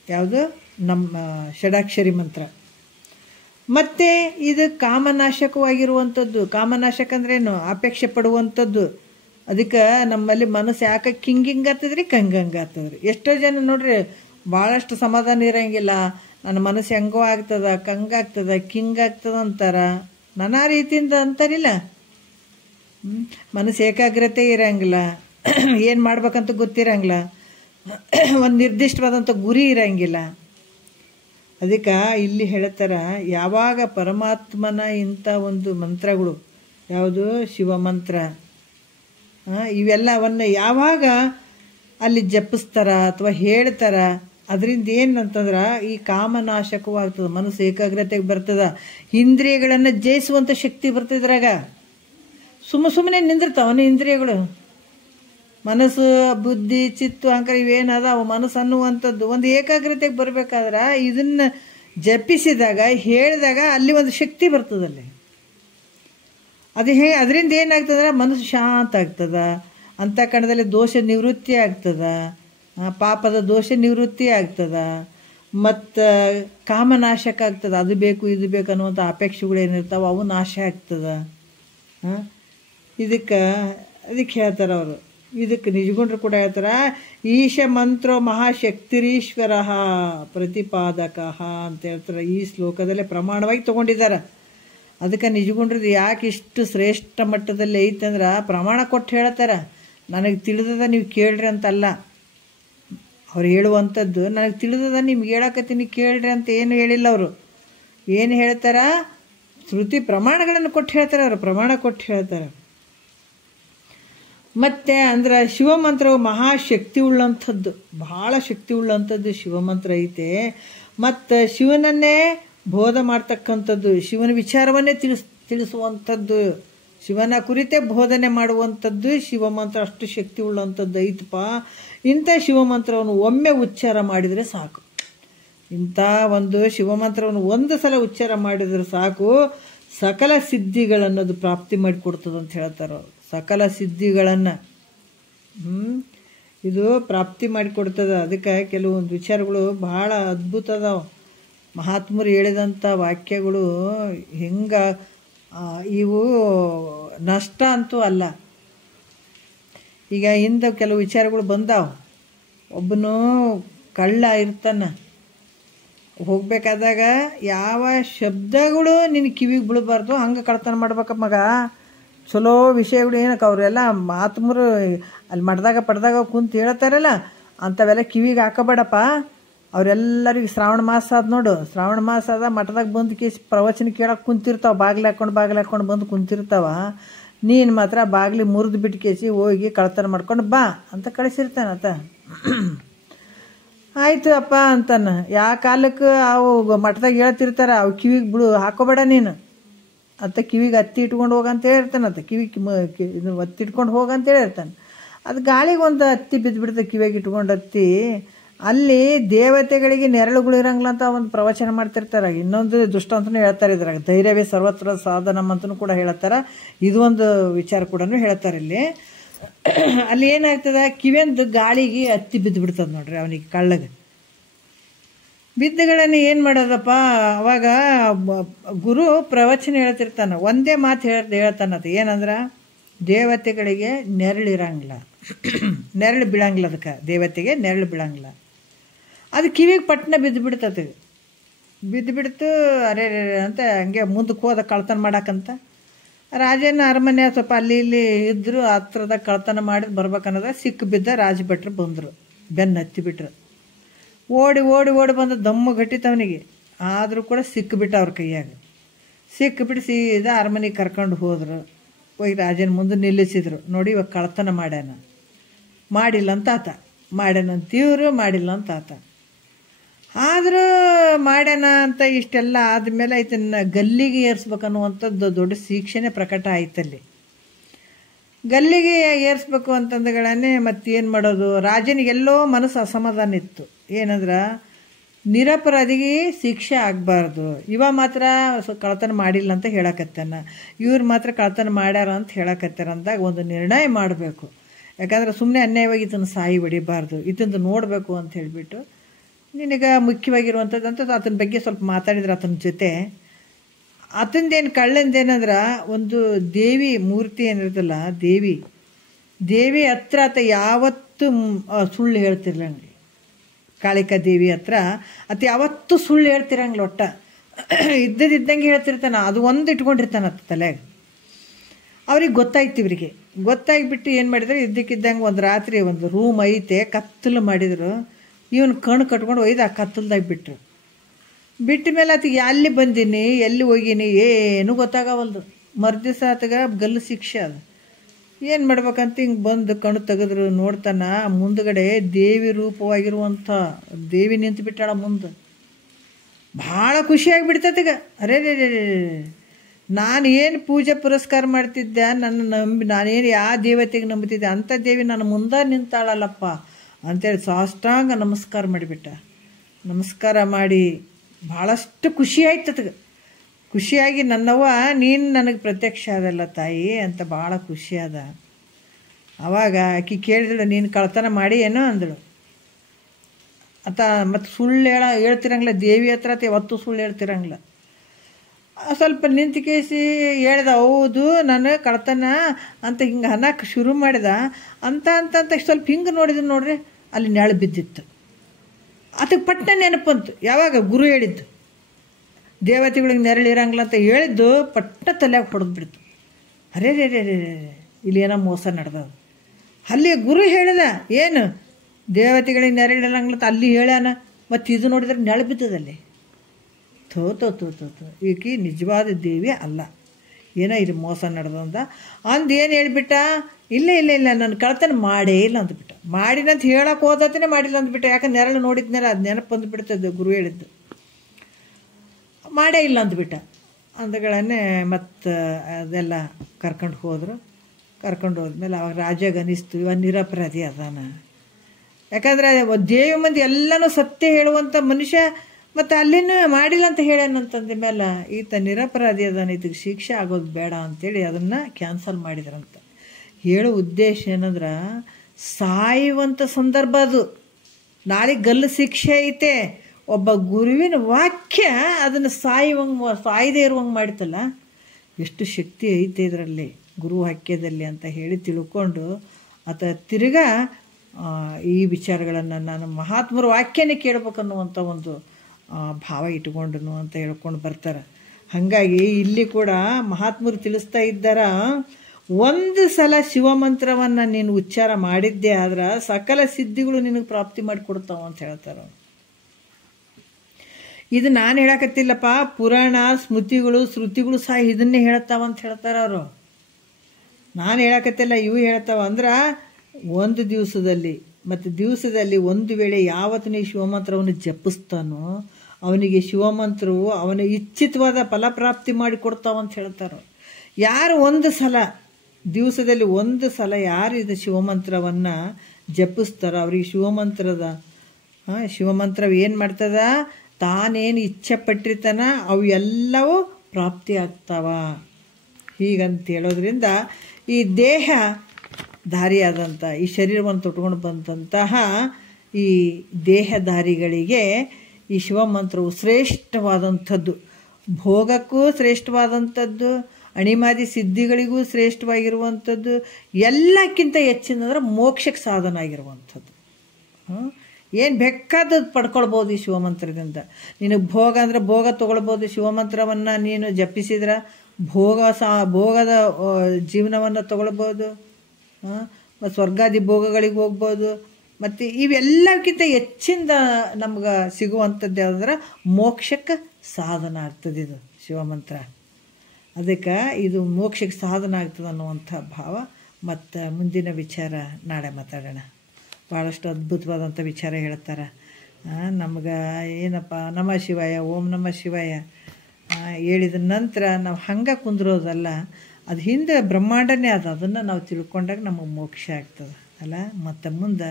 ಯಾವುದು ನಮ್ಮ ಷಡಾಕ್ಷರಿ ಮಂತ್ರ. ಮತ್ತು ಇದು ಕಾಮನಾಶಕವಾಗಿರುವಂಥದ್ದು. ಕಾಮನಾಶಕ ಅಂದ್ರೇನು, ಅಪೇಕ್ಷೆ ಪಡುವಂಥದ್ದು. ಅದಕ್ಕೆ ನಮ್ಮಲ್ಲಿ ಮನಸ್ಸು ಯಾಕೆ ಕಿಂಗಿಂಗ್ ಆಗ್ತದ್ರಿ, ಕಂಗಂಗೆ ಆಗ್ತದ್ರಿ. ಎಷ್ಟೋ ಜನ ನೋಡ್ರಿ ಭಾಳಷ್ಟು ಸಮಾಧಾನ ಇರೋಂಗಿಲ್ಲ, ನನ್ನ ಮನಸ್ಸು ಹೆಂಗೋ ಆಗ್ತದ, ಕಂಗಾಗ್ತದ, ಕಿಂಗ್ ಆಗ್ತದ ಅಂತಾರ, ನಾನಾ ರೀತಿಯಿಂದ ಅಂತಾರಿಲ್ಲ. ಮನಸ್ಸು ಏಕಾಗ್ರತೆ ಇರೋಂಗಿಲ್ಲ, ಏನು ಮಾಡ್ಬೇಕಂತ ಗೊತ್ತಿರಂಗಿಲ್ಲ, ಒಂದು ನಿರ್ದಿಷ್ಟವಾದಂಥ ಗುರಿ ಇರೋಂಗಿಲ್ಲ. ಅದಕ್ಕೆ ಇಲ್ಲಿ ಹೇಳ್ತಾರ, ಯಾವಾಗ ಪರಮಾತ್ಮನ ಇಂಥ ಒಂದು ಮಂತ್ರಗಳು ಯಾವುದು ಶಿವಮಂತ್ರ ಇವೆಲ್ಲವನ್ನು ಯಾವಾಗ ಅಲ್ಲಿ ಜಪಿಸ್ತಾರ ಅಥವಾ ಹೇಳ್ತಾರ, ಅದರಿಂದ ಏನಂತಂದ್ರೆ ಈ ಕಾಮನಾಶಕವಾಗ್ತದೆ, ಮನಸ್ಸು ಏಕಾಗ್ರತೆಗೆ ಬರ್ತದ, ಇಂದ್ರಿಯಗಳನ್ನು ಜಯಿಸುವಂಥ ಶಕ್ತಿ ಬರ್ತದ್ರಾಗ. ಸುಮ್ಮನೆ ನಿಂದಿರ್ತಾವನು ಇಂದ್ರಿಯಗಳು. ಮನಸ್ಸು, ಬುದ್ಧಿ, ಚಿತ್ತು, ಅಹಂಕಾರ ಇವೇನದಾವ ಮನಸ್ಸು ಅನ್ನುವಂಥದ್ದು ಒಂದು ಏಕಾಗ್ರತೆಗೆ ಬರಬೇಕಾದ್ರೆ ಇದನ್ನು ಜಪಿಸಿದಾಗ ಹೇಳಿದಾಗ ಅಲ್ಲಿ ಒಂದು ಶಕ್ತಿ ಬರ್ತದಲ್ಲಿ. ಅದರಿಂದ ಏನಾಗ್ತದ್ರೆ ಮನಸ್ಸು ಶಾಂತ ಆಗ್ತದ, ಅಂತಃಕರಣದಲ್ಲಿ ದೋಷ ನಿವೃತ್ತಿ ಆಗ್ತದ, ಪಾಪದ ದೋಷ ನಿವೃತ್ತಿ ಆಗ್ತದ, ಮತ್ತು ಕಾಮನಾಶಕ ಆಗ್ತದೆ. ಅದು ಬೇಕು ಇದು ಬೇಕು ಅನ್ನುವಂಥ ಅಪೇಕ್ಷೆಗಳು ಏನಿರ್ತಾವೆ ಅವು ನಾಶ ಆಗ್ತದ. ಅದಕ್ಕೆ ಹೇಳ್ತಾರೆ ಅವರು. ಇದಕ್ಕೆ ನಿಜಗುಂಡ್ರು ಕೂಡ ಹೇಳ್ತಾರ, ಈಶ ಮಂತ್ರೋ ಮಹಾಶಕ್ತಿರೀಶ್ವರ ಪ್ರತಿಪಾದಕ ಅಂತ ಹೇಳ್ತಾರೆ. ಈ ಶ್ಲೋಕದಲ್ಲೇ ಪ್ರಮಾಣವಾಗಿ ತೊಗೊಂಡಿದ್ದಾರೆ. ಅದಕ್ಕೆ ನಿಜಗುಂಡ್ರದ್ದು ಯಾಕೆ ಇಷ್ಟು ಶ್ರೇಷ್ಠ ಮಟ್ಟದಲ್ಲಿ ಐತಂದ್ರೆ ಪ್ರಮಾಣ ಕೊಟ್ಟು ಹೇಳ್ತಾರೆ. ನನಗೆ ತಿಳಿದದ ನೀವು ಕೇಳ್ರಿ ಅಂತಲ್ಲ, ಅವ್ರು ಹೇಳುವಂಥದ್ದು ನನಗೆ ತಿಳಿದದ ನಿಮ್ಗೆ ಹೇಳಕತ್ತೀನಿ ಕೇಳ್ರಿ ಅಂತ ಏನು ಹೇಳಿಲ್ಲ. ಅವರು ಏನು ಹೇಳ್ತಾರ, ಶ್ರುತಿ ಪ್ರಮಾಣಗಳನ್ನು ಕೊಟ್ಟು ಹೇಳ್ತಾರೆ. ಅವರು ಪ್ರಮಾಣ ಕೊಟ್ಟು ಹೇಳ್ತಾರೆ. ಮತ್ತು ಅಂದ್ರೆ ಶಿವಮಂತ್ರವು ಮಹಾಶಕ್ತಿ ಉಳ್ಳಂಥದ್ದು, ಭಾಳ ಶಕ್ತಿ ಉಳ್ಳಂಥದ್ದು ಶಿವಮಂತ್ರ ಐತೆ. ಮತ್ತು ಶಿವನನ್ನೇ ಬೋಧ ಮಾಡ್ತಕ್ಕಂಥದ್ದು, ಶಿವನ ವಿಚಾರವನ್ನೇ ತಿಳಿಸುವಂಥದ್ದು, ಶಿವನ ಕುರಿತೇ ಬೋಧನೆ ಮಾಡುವಂಥದ್ದು ಶಿವಮಂತ್ರ. ಅಷ್ಟು ಶಕ್ತಿ ಉಳ್ಳಂಥದ್ದು ಐತಪ್ಪ. ಇಂಥ ಶಿವಮಂತ್ರವನ್ನು ಒಮ್ಮೆ ಉಚ್ಚಾರ ಮಾಡಿದರೆ ಸಾಕು. ಇಂಥ ಒಂದು ಶಿವಮಂತ್ರವನ್ನು ಒಂದು ಸಲ ಉಚ್ಚಾರ ಮಾಡಿದರೆ ಸಾಕು, ಸಕಲ ಸಿದ್ಧಿಗಳನ್ನೋದು ಪ್ರಾಪ್ತಿ ಮಾಡಿಕೊಡ್ತದೆ ಅಂತ ಹೇಳ್ತಾರೆ. ಸಕಲ ಸಿದ್ಧಿಗಳನ್ನು ಇದು ಪ್ರಾಪ್ತಿ ಮಾಡಿಕೊಡ್ತದೆ. ಅದಕ್ಕೆ ಕೆಲವೊಂದು ವಿಚಾರಗಳು ಭಾಳ ಅದ್ಭುತ ಅದಾವ. ಮಹಾತ್ಮರು ಹೇಳಿದಂಥ ವಾಕ್ಯಗಳು ಹೆಂಗೆ ಇವು ನಷ್ಟ ಅಂತೂ ಅಲ್ಲ. ಈಗ ಹಿಂದೆ ಕೆಲವು ವಿಚಾರಗಳು ಬಂದಾವ. ಒಬ್ಬನು ಕಳ್ಳ ಇರ್ತಾನೆ, ಹೋಗ್ಬೇಕಾದಾಗ ಯಾವ ಶಬ್ದಗಳು ನಿನ್ನ ಕಿವಿಗೆ ಬೀಳಬಾರ್ದು ಹಂಗೆ ಕಳ್ತನ ಮಾಡ್ಬೇಕ ಮಗ. ಚಲೋ ವಿಷಯಗಳು ಏನಕ್ಕೆ ಅವರೆಲ್ಲ ಮಹಾತ್ಮರು ಅಲ್ಲಿ ಪಡ್ದಾಗ ಕುಂತು ಹೇಳ್ತಾರಲ್ಲ, ಅಂಥವೆಲ್ಲ ಕಿವಿಗೆ ಹಾಕಬೇಡಪ್ಪ. ಅವರೆಲ್ಲರಿಗೂ ಶ್ರಾವಣ ಮಾಸ ಆದ ನೋಡು, ಶ್ರಾವಣ ಮಾಸ ಆದ ಮಠದಾಗ ಬಂದು ಕೇಸಿ ಪ್ರವಚನ ಕೇಳಕ್ಕೆ ಕುಂತಿರ್ತಾವೆ. ಬಾಗಿಲು ಹಾಕ್ಕೊಂಡು ಬಂದು ಕುಂತಿರ್ತಾವ. ನೀನು ಮಾತ್ರ ಬಾಗಿಲು ಮುರಿದು ಬಿಟ್ಟು ಕೇಸಿ ಹೋಗಿ ಕಳ್ತನ ಮಾಡ್ಕೊಂಡು ಬಾ ಅಂತ ಕಳಿಸಿರ್ತಾನತ. ಆಯಿತು ಅಪ್ಪ ಅಂತಾನ. ಯಾವ ಕಾಲಕ್ಕೆ ಅವು ಮಠದಾಗ ಹೇಳ್ತಿರ್ತಾರ, ಅವು ಕಿವಿಗೆ ಹಾಕೋಬೇಡ ನೀನು ಅಂತ, ಕಿವಿಗೆ ಹತ್ತಿ ಇಟ್ಕೊಂಡು ಹೋಗಂತ ಹೇಳಿರ್ತಾನಂತ. ಇದು ಹತ್ತಿ ಇಟ್ಕೊಂಡು ಹೋಗಂತ ಹೇಳಿರ್ತಾನೆ. ಅದು ಗಾಳಿಗೆ ಒಂದು ಹತ್ತಿ ಬಿದ್ದುಬಿಡ್ತದೆ ಕಿವಿಗೆ ಇಟ್ಕೊಂಡು ಹತ್ತಿ. ಅಲ್ಲಿ ದೇವತೆಗಳಿಗೆ ನೆರಳುಗಳು ಇರಂಗಿಲ್ಲ ಅಂತ ಒಂದು ಪ್ರವಚನ ಮಾಡ್ತಿರ್ತಾರೆ. ಇನ್ನೊಂದು ದುಷ್ಟಂತನೂ ಹೇಳ್ತಾರೆ ಇದ್ರಾಗ, ಧೈರ್ಯವೇ ಸರ್ವತ್ರ ಸಾಧನಂ ಅಂತಲೂ ಕೂಡ ಹೇಳ್ತಾರೆ. ಇದು ಒಂದು ವಿಚಾರ ಕೂಡ ಹೇಳ್ತಾರೆ ಇಲ್ಲಿ. ಅಲ್ಲಿ ಏನಾಗ್ತದೆ, ಕಿವಿಯಂದು ಗಾಳಿಗೆ ಹತ್ತಿ ಬಿದ್ದುಬಿಡ್ತದೆ ನೋಡ್ರಿ ಅವನಿಗೆ, ಕಳ್ಳಗೆ ಬಿದ್ದುಗಳನ್ನು ಏನು ಮಾಡೋದಪ್ಪ. ಅವಾಗ ಗುರು ಪ್ರವಚನ ಹೇಳ್ತಿರ್ತಾನೆ, ಒಂದೇ ಮಾತು ಹೇಳ್ತಾನದು ಏನಂದ್ರೆ, ದೇವತೆಗಳಿಗೆ ನೆರಳಿರಂಗಿಲ್ಲ, ನೆರಳು ಬೀಳಂಗಿಲ್ಲ. ಅದಕ್ಕೆ ದೇವತೆಗೆ ನೆರಳು ಬೀಳಂಗಿಲ್ಲ. ಅದು ಕಿವಿಗೆ ಪಟ್ಟಣ ಬಿದ್ದುಬಿಡ್ತದೆ. ಬಿದ್ದುಬಿಡ್ತು ಅರೆ ಅಂತ ಹಂಗೆ ಮುಂದಕ್ಕೆ ಹೋದ ಕಳ್ತನ ಮಾಡಕ್ಕಂತ. ರಾಜನ ಅರಮನೆ ಸ್ವಲ್ಪ ಅಲ್ಲಿ ಇಲ್ಲಿ ಇದ್ದರು, ಹತ್ರದಾಗ ಕಳ್ತನ ಮಾಡಿ ಬರ್ಬೇಕನ್ನೋದ ಸಿಕ್ಕು ಬಿದ್ದ ರಾಜಭಟ್ರು ಬಂದರು, ಬೆನ್ನು ಹತ್ತಿಬಿಟ್ರು. ಓಡಿ ಬಂದ ದಮ್ಮ ಗಟ್ಟಿತವನಿಗೆ. ಆದರೂ ಕೂಡ ಸಿಕ್ಕಿಬಿಟ್ಟ ಅವ್ರ ಕೈಯಾಗ. ಸಿಕ್ಕಿಬಿಟ್ಟು ಸೀದಾ ಅರಮನೆಗೆ ಕರ್ಕೊಂಡು ಹೋದರು. ಹೋಗಿ ರಾಜನ ಮುಂದೆ ನಿಲ್ಲಿಸಿದ್ರು. ನೋಡಿ ಇವಾಗ ಕಳ್ತನ ಮಾಡ್ಯಾನ, ಮಾಡಿಲ್ಲ ಅಂತ ಆತ, ಮಾಡ್ಯಾನಂತೀವ್ರು ಮಾಡಿಲ್ಲ ಅಂತ ಆತ. ಆದರೂ ಮಾಡ್ಯಾನ ಅಂತ ಇಷ್ಟೆಲ್ಲ ಆದಮೇಲೆ ಆಯ್ತನ್ನ ಗಲ್ಲಿಗೆ ಏರಿಸ್ಬೇಕನ್ನುವಂಥದ್ದು ದೊಡ್ಡ ಶಿಕ್ಷೆನೇ ಪ್ರಕಟ ಆಯ್ತಲ್ಲಿ. ಗಲ್ಲಿಗೆ ಏರಿಸ್ಬೇಕು ಅಂತಂದಗಳನ್ನೇ ಮತ್ತೇನು ಮಾಡೋದು, ರಾಜನಿಗೆಲ್ಲೋ ಮನಸ್ಸು ಅಸಮಾಧಾನ ಇತ್ತು. ಏನಂದ್ರೆ ನಿರಪರಾಧಿಗೆ ಶಿಕ್ಷೆ ಆಗಬಾರ್ದು, ಇವ ಮಾತ್ರ ಕಳ್ತನ ಮಾಡಿಲ್ಲ ಅಂತ ಹೇಳಕತ್ತಾನ, ಇವ್ರು ಮಾತ್ರ ಕಳ್ತನ ಮಾಡ್ಯಾರ ಅಂತ ಹೇಳಕತ್ತಾರ ಅಂದಾಗ ಒಂದು ನಿರ್ಣಯ ಮಾಡಬೇಕು. ಯಾಕಂದ್ರೆ ಸುಮ್ಮನೆ ಅನ್ಯಾಯವಾಗಿ ಇದನ್ನು ಸಾಯಿ ಹೊಡಿಬಾರ್ದು, ಇದನ್ನು ನೋಡಬೇಕು ಅಂತ ಹೇಳಿಬಿಟ್ಟು ನಿನಗೆ ಮುಖ್ಯವಾಗಿರುವಂಥದ್ದು ಆತನ ಬಗ್ಗೆ ಸ್ವಲ್ಪ ಮಾತಾಡಿದ್ರೆ ಆತನ ಜೊತೆ. ಆತಂದೇನು ಕಳ್ಳಂದೇನಂದ್ರೆ ಒಂದು ದೇವಿ ಮೂರ್ತಿ ಏನಿರ್ತಲ್ಲ, ದೇವಿ ಹತ್ರ ಆತ ಯಾವತ್ತೂ ಸುಳ್ಳು ಹೇಳ್ತಿರ್ಲಂಗೆ. ಕಾಳಿಕಾ ದೇವಿ ಹತ್ರ ಆತ ಯಾವತ್ತೂ ಸುಳ್ಳು ಹೇಳ್ತಿರಂಗಿಲ್ಲ. ಒಟ್ಟ ಇದ್ದಂಗೆ ಹೇಳ್ತಿರ್ತಾನೆ, ಅದು ಒಂದು ಇಟ್ಕೊಂಡಿರ್ತಾನೆ ಆತ ತಲೆಗೆ. ಅವ್ರಿಗೆ ಗೊತ್ತಾಯ್ತು, ಇವರಿಗೆ ಗೊತ್ತಾಗಿಬಿಟ್ಟು ಏನು ಮಾಡಿದ್ರು, ಇದ್ದಕ್ಕಿದ್ದಂಗೆ ಒಂದು ರಾತ್ರಿ ಒಂದು ರೂಮ್ ಐತೆ ಕತ್ತಲು ಮಾಡಿದ್ರು. ಇವನು ಕಣ್ಣು ಕಟ್ಕೊಂಡು ಒಯ್ದು ಆ ಕತ್ತಲ್ದಾಗ ಬಿಟ್ಟರು. ಬಿಟ್ಟ ಮೇಲೆ ಆತಿಗೆ ಎಲ್ಲಿ ಬಂದೀನಿ ಎಲ್ಲಿ ಹೋಗೀನಿ ಏನೂ ಗೊತ್ತಾಗವಲ್ದು. ಮರ್ದಿವಸ ಆತಗ ಗಲ್ಲು ಶಿಕ್ಷೆ ಅದು. ಏನು ಮಾಡ್ಬೇಕಂತ ಹಿಂಗೆ ಬಂದು ಕಣ್ಣು ತೆಗೆದ್ರು. ನೋಡ್ತಾನ ಮುಂದ್ಗಡೆ ದೇವಿ ರೂಪವಾಗಿರುವಂಥ ದೇವಿ ನಿಂತು ಬಿಟ್ಟಾಳ ಮುಂದೆ. ಭಾಳ ಖುಷಿಯಾಗಿಬಿಡ್ತೈತಿಗ. ಅರೇ ನಾನು ಏನು ಪೂಜೆ ಪುರಸ್ಕಾರ ಮಾಡ್ತಿದ್ದೆ, ನನ್ನ ನಂಬಿ ನಾನೇನು ಯಾವ ದೇವತೆಗೆ ನಂಬ್ತಿದ್ದೆ ಅಂಥ ದೇವಿ ನನ್ನ ಮುಂದೆ ನಿಂತಾಳಲ್ಲಪ್ಪ ಅಂತೇಳಿ ಸಾಷ್ಟಾಂಗ ನಮಸ್ಕಾರ ಮಾಡಿಬಿಟ್ಟ. ನಮಸ್ಕಾರ ಮಾಡಿ ಭಾಳಷ್ಟು ಖುಷಿ ಆಯ್ತದ. ಖುಷಿಯಾಗಿ ನನ್ನವ್ವ ನೀನು ನನಗೆ ಪ್ರತ್ಯಕ್ಷ ಅದಲ್ಲ ತಾಯಿ ಅಂತ ಭಾಳ ಖುಷಿ ಅದ. ಆವಾಗ ಆಕೆ ಕೇಳಿದಳು, ನೀನು ಕಳ್ತನ ಮಾಡಿ ಏನೋ ಅಂದಳು. ಆತ ಮತ್ತು ಸುಳ್ಳು ಹೇಳ್ತಿರಂಗಿಲ್ಲ, ದೇವಿ ಹತ್ರ ಆತ ಯಾವತ್ತೂ ಸುಳ್ಳು ಹೇಳ್ತಿರಂಗಿಲ್ಲ. ಸ್ವಲ್ಪ ನಿಂತು ಕೇಸಿ ಹೇಳ್ದ, ಹೌದು ನಾನು ಕಳ್ತನ ಅಂತ ಹಿಂಗೆ ಅನ್ನಕ್ಕೆ ಶುರು ಮಾಡಿದ ಅಂತ ಸ್ವಲ್ಪ ಹಿಂಗೆ ನೋಡಿದ್ರು. ನೋಡ್ರಿ ಅಲ್ಲಿ ನೆಳ ಬಿದ್ದಿತ್ತು. ಅದಕ್ಕೆ ಪಟ್ನ ನೆನಪಂತು. ಯಾವಾಗ ಗುರು ಹೇಳಿದ್ದು ದೇವತೆಗಳಿಗೆ ನೆರಳಿರಂಗಿಲ್ಲ ಅಂತ ಹೇಳಿದ್ದು ಪಟ್ಟ ತಲೆಯಾಗ ಹೊಡೆದ್ಬಿಡ್ತು. ಅರೇ ಇಲ್ಲಿ ಏನೋ ಮೋಸ ನಡೆದದು. ಅಲ್ಲಿ ಗುರು ಹೇಳಿದ, ಏನು ದೇವತೆಗಳಿಗೆ ನೆರಳಿರಂಗಿಲ್ಲ ಅಂತ ಅಲ್ಲಿ ಹೇಳ್ಯಾನ, ಮತ್ತು ಇದು ನೋಡಿದ್ರೆ ನೆಳ ಬಿದ್ದದಲ್ಲಿ. ಥೋ ಈಕಿ ನಿಜವಾದ ದೇವಿ ಅಲ್ಲ, ಏನೋ ಇದು ಮೋಸ ನಡೆದಂದ ಅಂದೇನು ಹೇಳಿಬಿಟ್ಟ. ಇಲ್ಲ ನಾನು ಕಳ್ತನ ಮಾಡೇ ಇಲ್ಲ ಅಂದ್ಬಿಟ್ಟ. ಮಾಡಿನಂತ ಹೇಳಕ್ಕೆ ಹೋದತನೇ ಮಾಡಿಲ್ಲ ಅಂದ್ಬಿಟ್ಟ. ಯಾಕಂದ್ರೆ ನೆರಳು ನೋಡಿದ್ಮೇಲೆ ಅದು ನೆನಪು ಬಂದುಬಿಡ್ತದೆ ಗುರು ಹೇಳಿದ್ದು. ಮಾಡೇ ಇಲ್ಲ ಅಂದ್ಬಿಟ್ಟ. ಅಂದಗಳನ್ನೇ ಮತ್ತು ಅದೆಲ್ಲ ಕರ್ಕೊಂಡು ಹೋದರು. ಕರ್ಕೊಂಡು ಹೋದ್ಮೇಲೆ ಅವಾಗ ರಾಜಾಗ ಅನಿಸ್ತು, ಇವ ನಿರಪರಾಧಿ ಅದಾನ. ಯಾಕಂದರೆ ದೇವಿ ಮಂದಿ ಎಲ್ಲನೂ ಸತ್ಯ ಹೇಳುವಂಥ ಮನುಷ್ಯ, ಮತ್ತು ಅಲ್ಲಿನೂ ಮಾಡಿಲ್ಲ ಅಂತ ಹೇಳ್ಯಾನಂತಂದ ಮೇಲೆ ಈತ ನಿರಪರಾಧಿ ಅದಾನ, ಇದಕ್ಕೆ ಶಿಕ್ಷೆ ಆಗೋದು ಬೇಡ ಅಂಥೇಳಿ ಅದನ್ನು ಕ್ಯಾನ್ಸಲ್ ಮಾಡಿದ್ರಂತ. ಹೇಳೋ ಉದ್ದೇಶ ಏನಂದ್ರೆ ಸಾಯುವಂಥ ಸಂದರ್ಭ ಅದು. ನಾಳೆ ಗಲ್ಲು ಶಿಕ್ಷೆ ಐತೆ. ಒಬ್ಬ ಗುರುವಿನ ವಾಕ್ಯ ಅದನ್ನು ಸಾಯದೇ ಇರುವಂಗೆ ಮಾಡಿತಲ್ಲ, ಎಷ್ಟು ಶಕ್ತಿ ಐತೆ ಇದರಲ್ಲಿ ಗುರು ವಾಕ್ಯದಲ್ಲಿ ಅಂತ ಹೇಳಿ ತಿಳ್ಕೊಂಡು ಆತ ತಿರ್ಗಾ ಈ ವಿಚಾರಗಳನ್ನು ನಾನು ಮಹಾತ್ಮರ ವಾಕ್ಯನೇ ಕೇಳಬೇಕನ್ನುವಂಥ ಒಂದು ಭಾವ ಇಟ್ಕೊಂಡನು ಅಂತ ಹೇಳ್ಕೊಂಡು ಬರ್ತಾರೆ. ಹಾಗಾಗಿ ಇಲ್ಲಿ ಕೂಡ ಮಹಾತ್ಮರು ತಿಳಿಸ್ತಾ ಇದ್ದಾರ, ಒಂದು ಸಲ ಶಿವಮಂತ್ರವನ್ನು ನೀನು ಉಚ್ಚಾರ ಮಾಡಿದ್ದೆ ಆದ್ರೆ ಸಕಲ ಸಿದ್ಧಿಗಳು ನಿನಗೆ ಪ್ರಾಪ್ತಿ ಮಾಡಿಕೊಡ್ತಾವ ಅಂತ ಹೇಳ್ತಾರೆ. ಇದು ನಾನು ಹೇಳಕತ್ತಿಲ್ಲಪ್ಪ, ಪುರಾಣ ಸ್ಮೃತಿಗಳು ಶ್ರುತಿಗಳು ಸಹ ಇದನ್ನೇ ಹೇಳ್ತಾವಂತ ಹೇಳ್ತಾರೆ ಅವರು. ನಾನು ಹೇಳಕತ್ತಿಲ್ಲ, ಇವು ಹೇಳ್ತಾವ. ಅಂದ್ರೆ ಒಂದು ದಿವಸದಲ್ಲಿ ಒಂದು ವೇಳೆ ಯಾವತ್ತು ನೀವು ಶಿವಮಂತ್ರವನ್ನು ಜಪಿಸ್ತಾನೋ ಅವನಿಗೆ ಶಿವಮಂತ್ರವು ಅವನ ಇಚ್ಛಿತವಾದ ಫಲಪ್ರಾಪ್ತಿ ಮಾಡಿಕೊಡ್ತಾವಂತ ಹೇಳ್ತಾರೆ. ಯಾರು ದಿವಸದಲ್ಲಿ ಒಂದು ಸಲ ಯಾರು ಇದು ಶಿವಮಂತ್ರವನ್ನು ಜಪಿಸ್ತಾರೋ ಅವ್ರಿಗೆ ಶಿವಮಂತ್ರವು ಏನು ಮಾಡ್ತದ, ತಾನೇನು ಇಚ್ಛೆ ಪಟ್ಟಿರ್ತಾನ ಅವು ಎಲ್ಲವೂ ಪ್ರಾಪ್ತಿ ಆಗ್ತಾವ. ಹೀಗಂತ ಹೇಳೋದ್ರಿಂದ ಈ ದೇಹ ಧಾರಿಯಾದಂಥ ಈ ಶರೀರವನ್ನು ತೊಟ್ಕೊಂಡು ಬಂದಂತಹ ಈ ದೇಹಧಾರಿಗಳಿಗೆ ಈ ಶಿವಮಂತ್ರವು ಶ್ರೇಷ್ಠವಾದಂಥದ್ದು, ಭೋಗಕ್ಕೂ ಶ್ರೇಷ್ಠವಾದಂಥದ್ದು, ಅಣಿಮಾದಿ ಸಿದ್ಧಿಗಳಿಗೂ ಶ್ರೇಷ್ಠವಾಗಿರುವಂಥದ್ದು, ಎಲ್ಲಕ್ಕಿಂತ ಹೆಚ್ಚಿನಂದ್ರೆ ಮೋಕ್ಷಕ್ಕೆ ಸಾಧನ ಆಗಿರುವಂಥದ್ದು. ಏನು ಬೇಕಾದದ್ದು ಪಡ್ಕೊಳ್ಬೋದು ಈ ಶಿವಮಂತ್ರದಿಂದ. ನಿನಗೆ ಭೋಗ ಅಂದರೆ ಭೋಗ ತೊಗೊಳ್ಬೋದು. ಶಿವಮಂತ್ರವನ್ನು ನೀನು ಜಪಿಸಿದ್ರೆ ಭೋಗದ ಜೀವನವನ್ನು ತೊಗೊಳ್ಬೋದು. ಮತ್ತು ಸ್ವರ್ಗಾದಿ ಭೋಗಗಳಿಗೆ ಹೋಗ್ಬೋದು. ಮತ್ತು ಇವೆಲ್ಲಕ್ಕಿಂತ ಹೆಚ್ಚಿಂದ ನಮ್ಗೆ ಸಿಗುವಂಥದ್ದು ಯಾವುದಂದ್ರೆ ಮೋಕ್ಷಕ್ಕೆ ಸಾಧನ ಆಗ್ತದೆ ಇದು ಶಿವಮಂತ್ರ. ಅದಕ್ಕೆ ಇದು ಮೋಕ್ಷಕ್ಕೆ ಸಾಧನ ಆಗ್ತದೆ ಅನ್ನುವಂಥ ಭಾವ. ಮತ್ತು ಮುಂದಿನ ವಿಚಾರ ನಾಳೆ ಮಾತಾಡೋಣ. ಭಾಳಷ್ಟು ಅದ್ಭುತವಾದಂಥ ವಿಚಾರ ಹೇಳ್ತಾರೆ. ನಮ್ಗೆ ಏನಪ್ಪ ನಮಃ ಶಿವಾಯ, ಓಂ ನಮಃ ಶಿವಾಯ ಹೇಳಿದ ನಂತರ ನಾವು ಹಂಗೆ ಕುಂದ್ರೋದಲ್ಲ, ಅದು ಹಿಂದೆ ಬ್ರಹ್ಮಾಂಡನೇ ಅದು. ಅದನ್ನು ನಾವು ತಿಳ್ಕೊಂಡಾಗ ನಮಗೆ ಮೋಕ್ಷ ಆಗ್ತದೆ ಅಲ್ಲ. ಮತ್ತು ಮುಂದೆ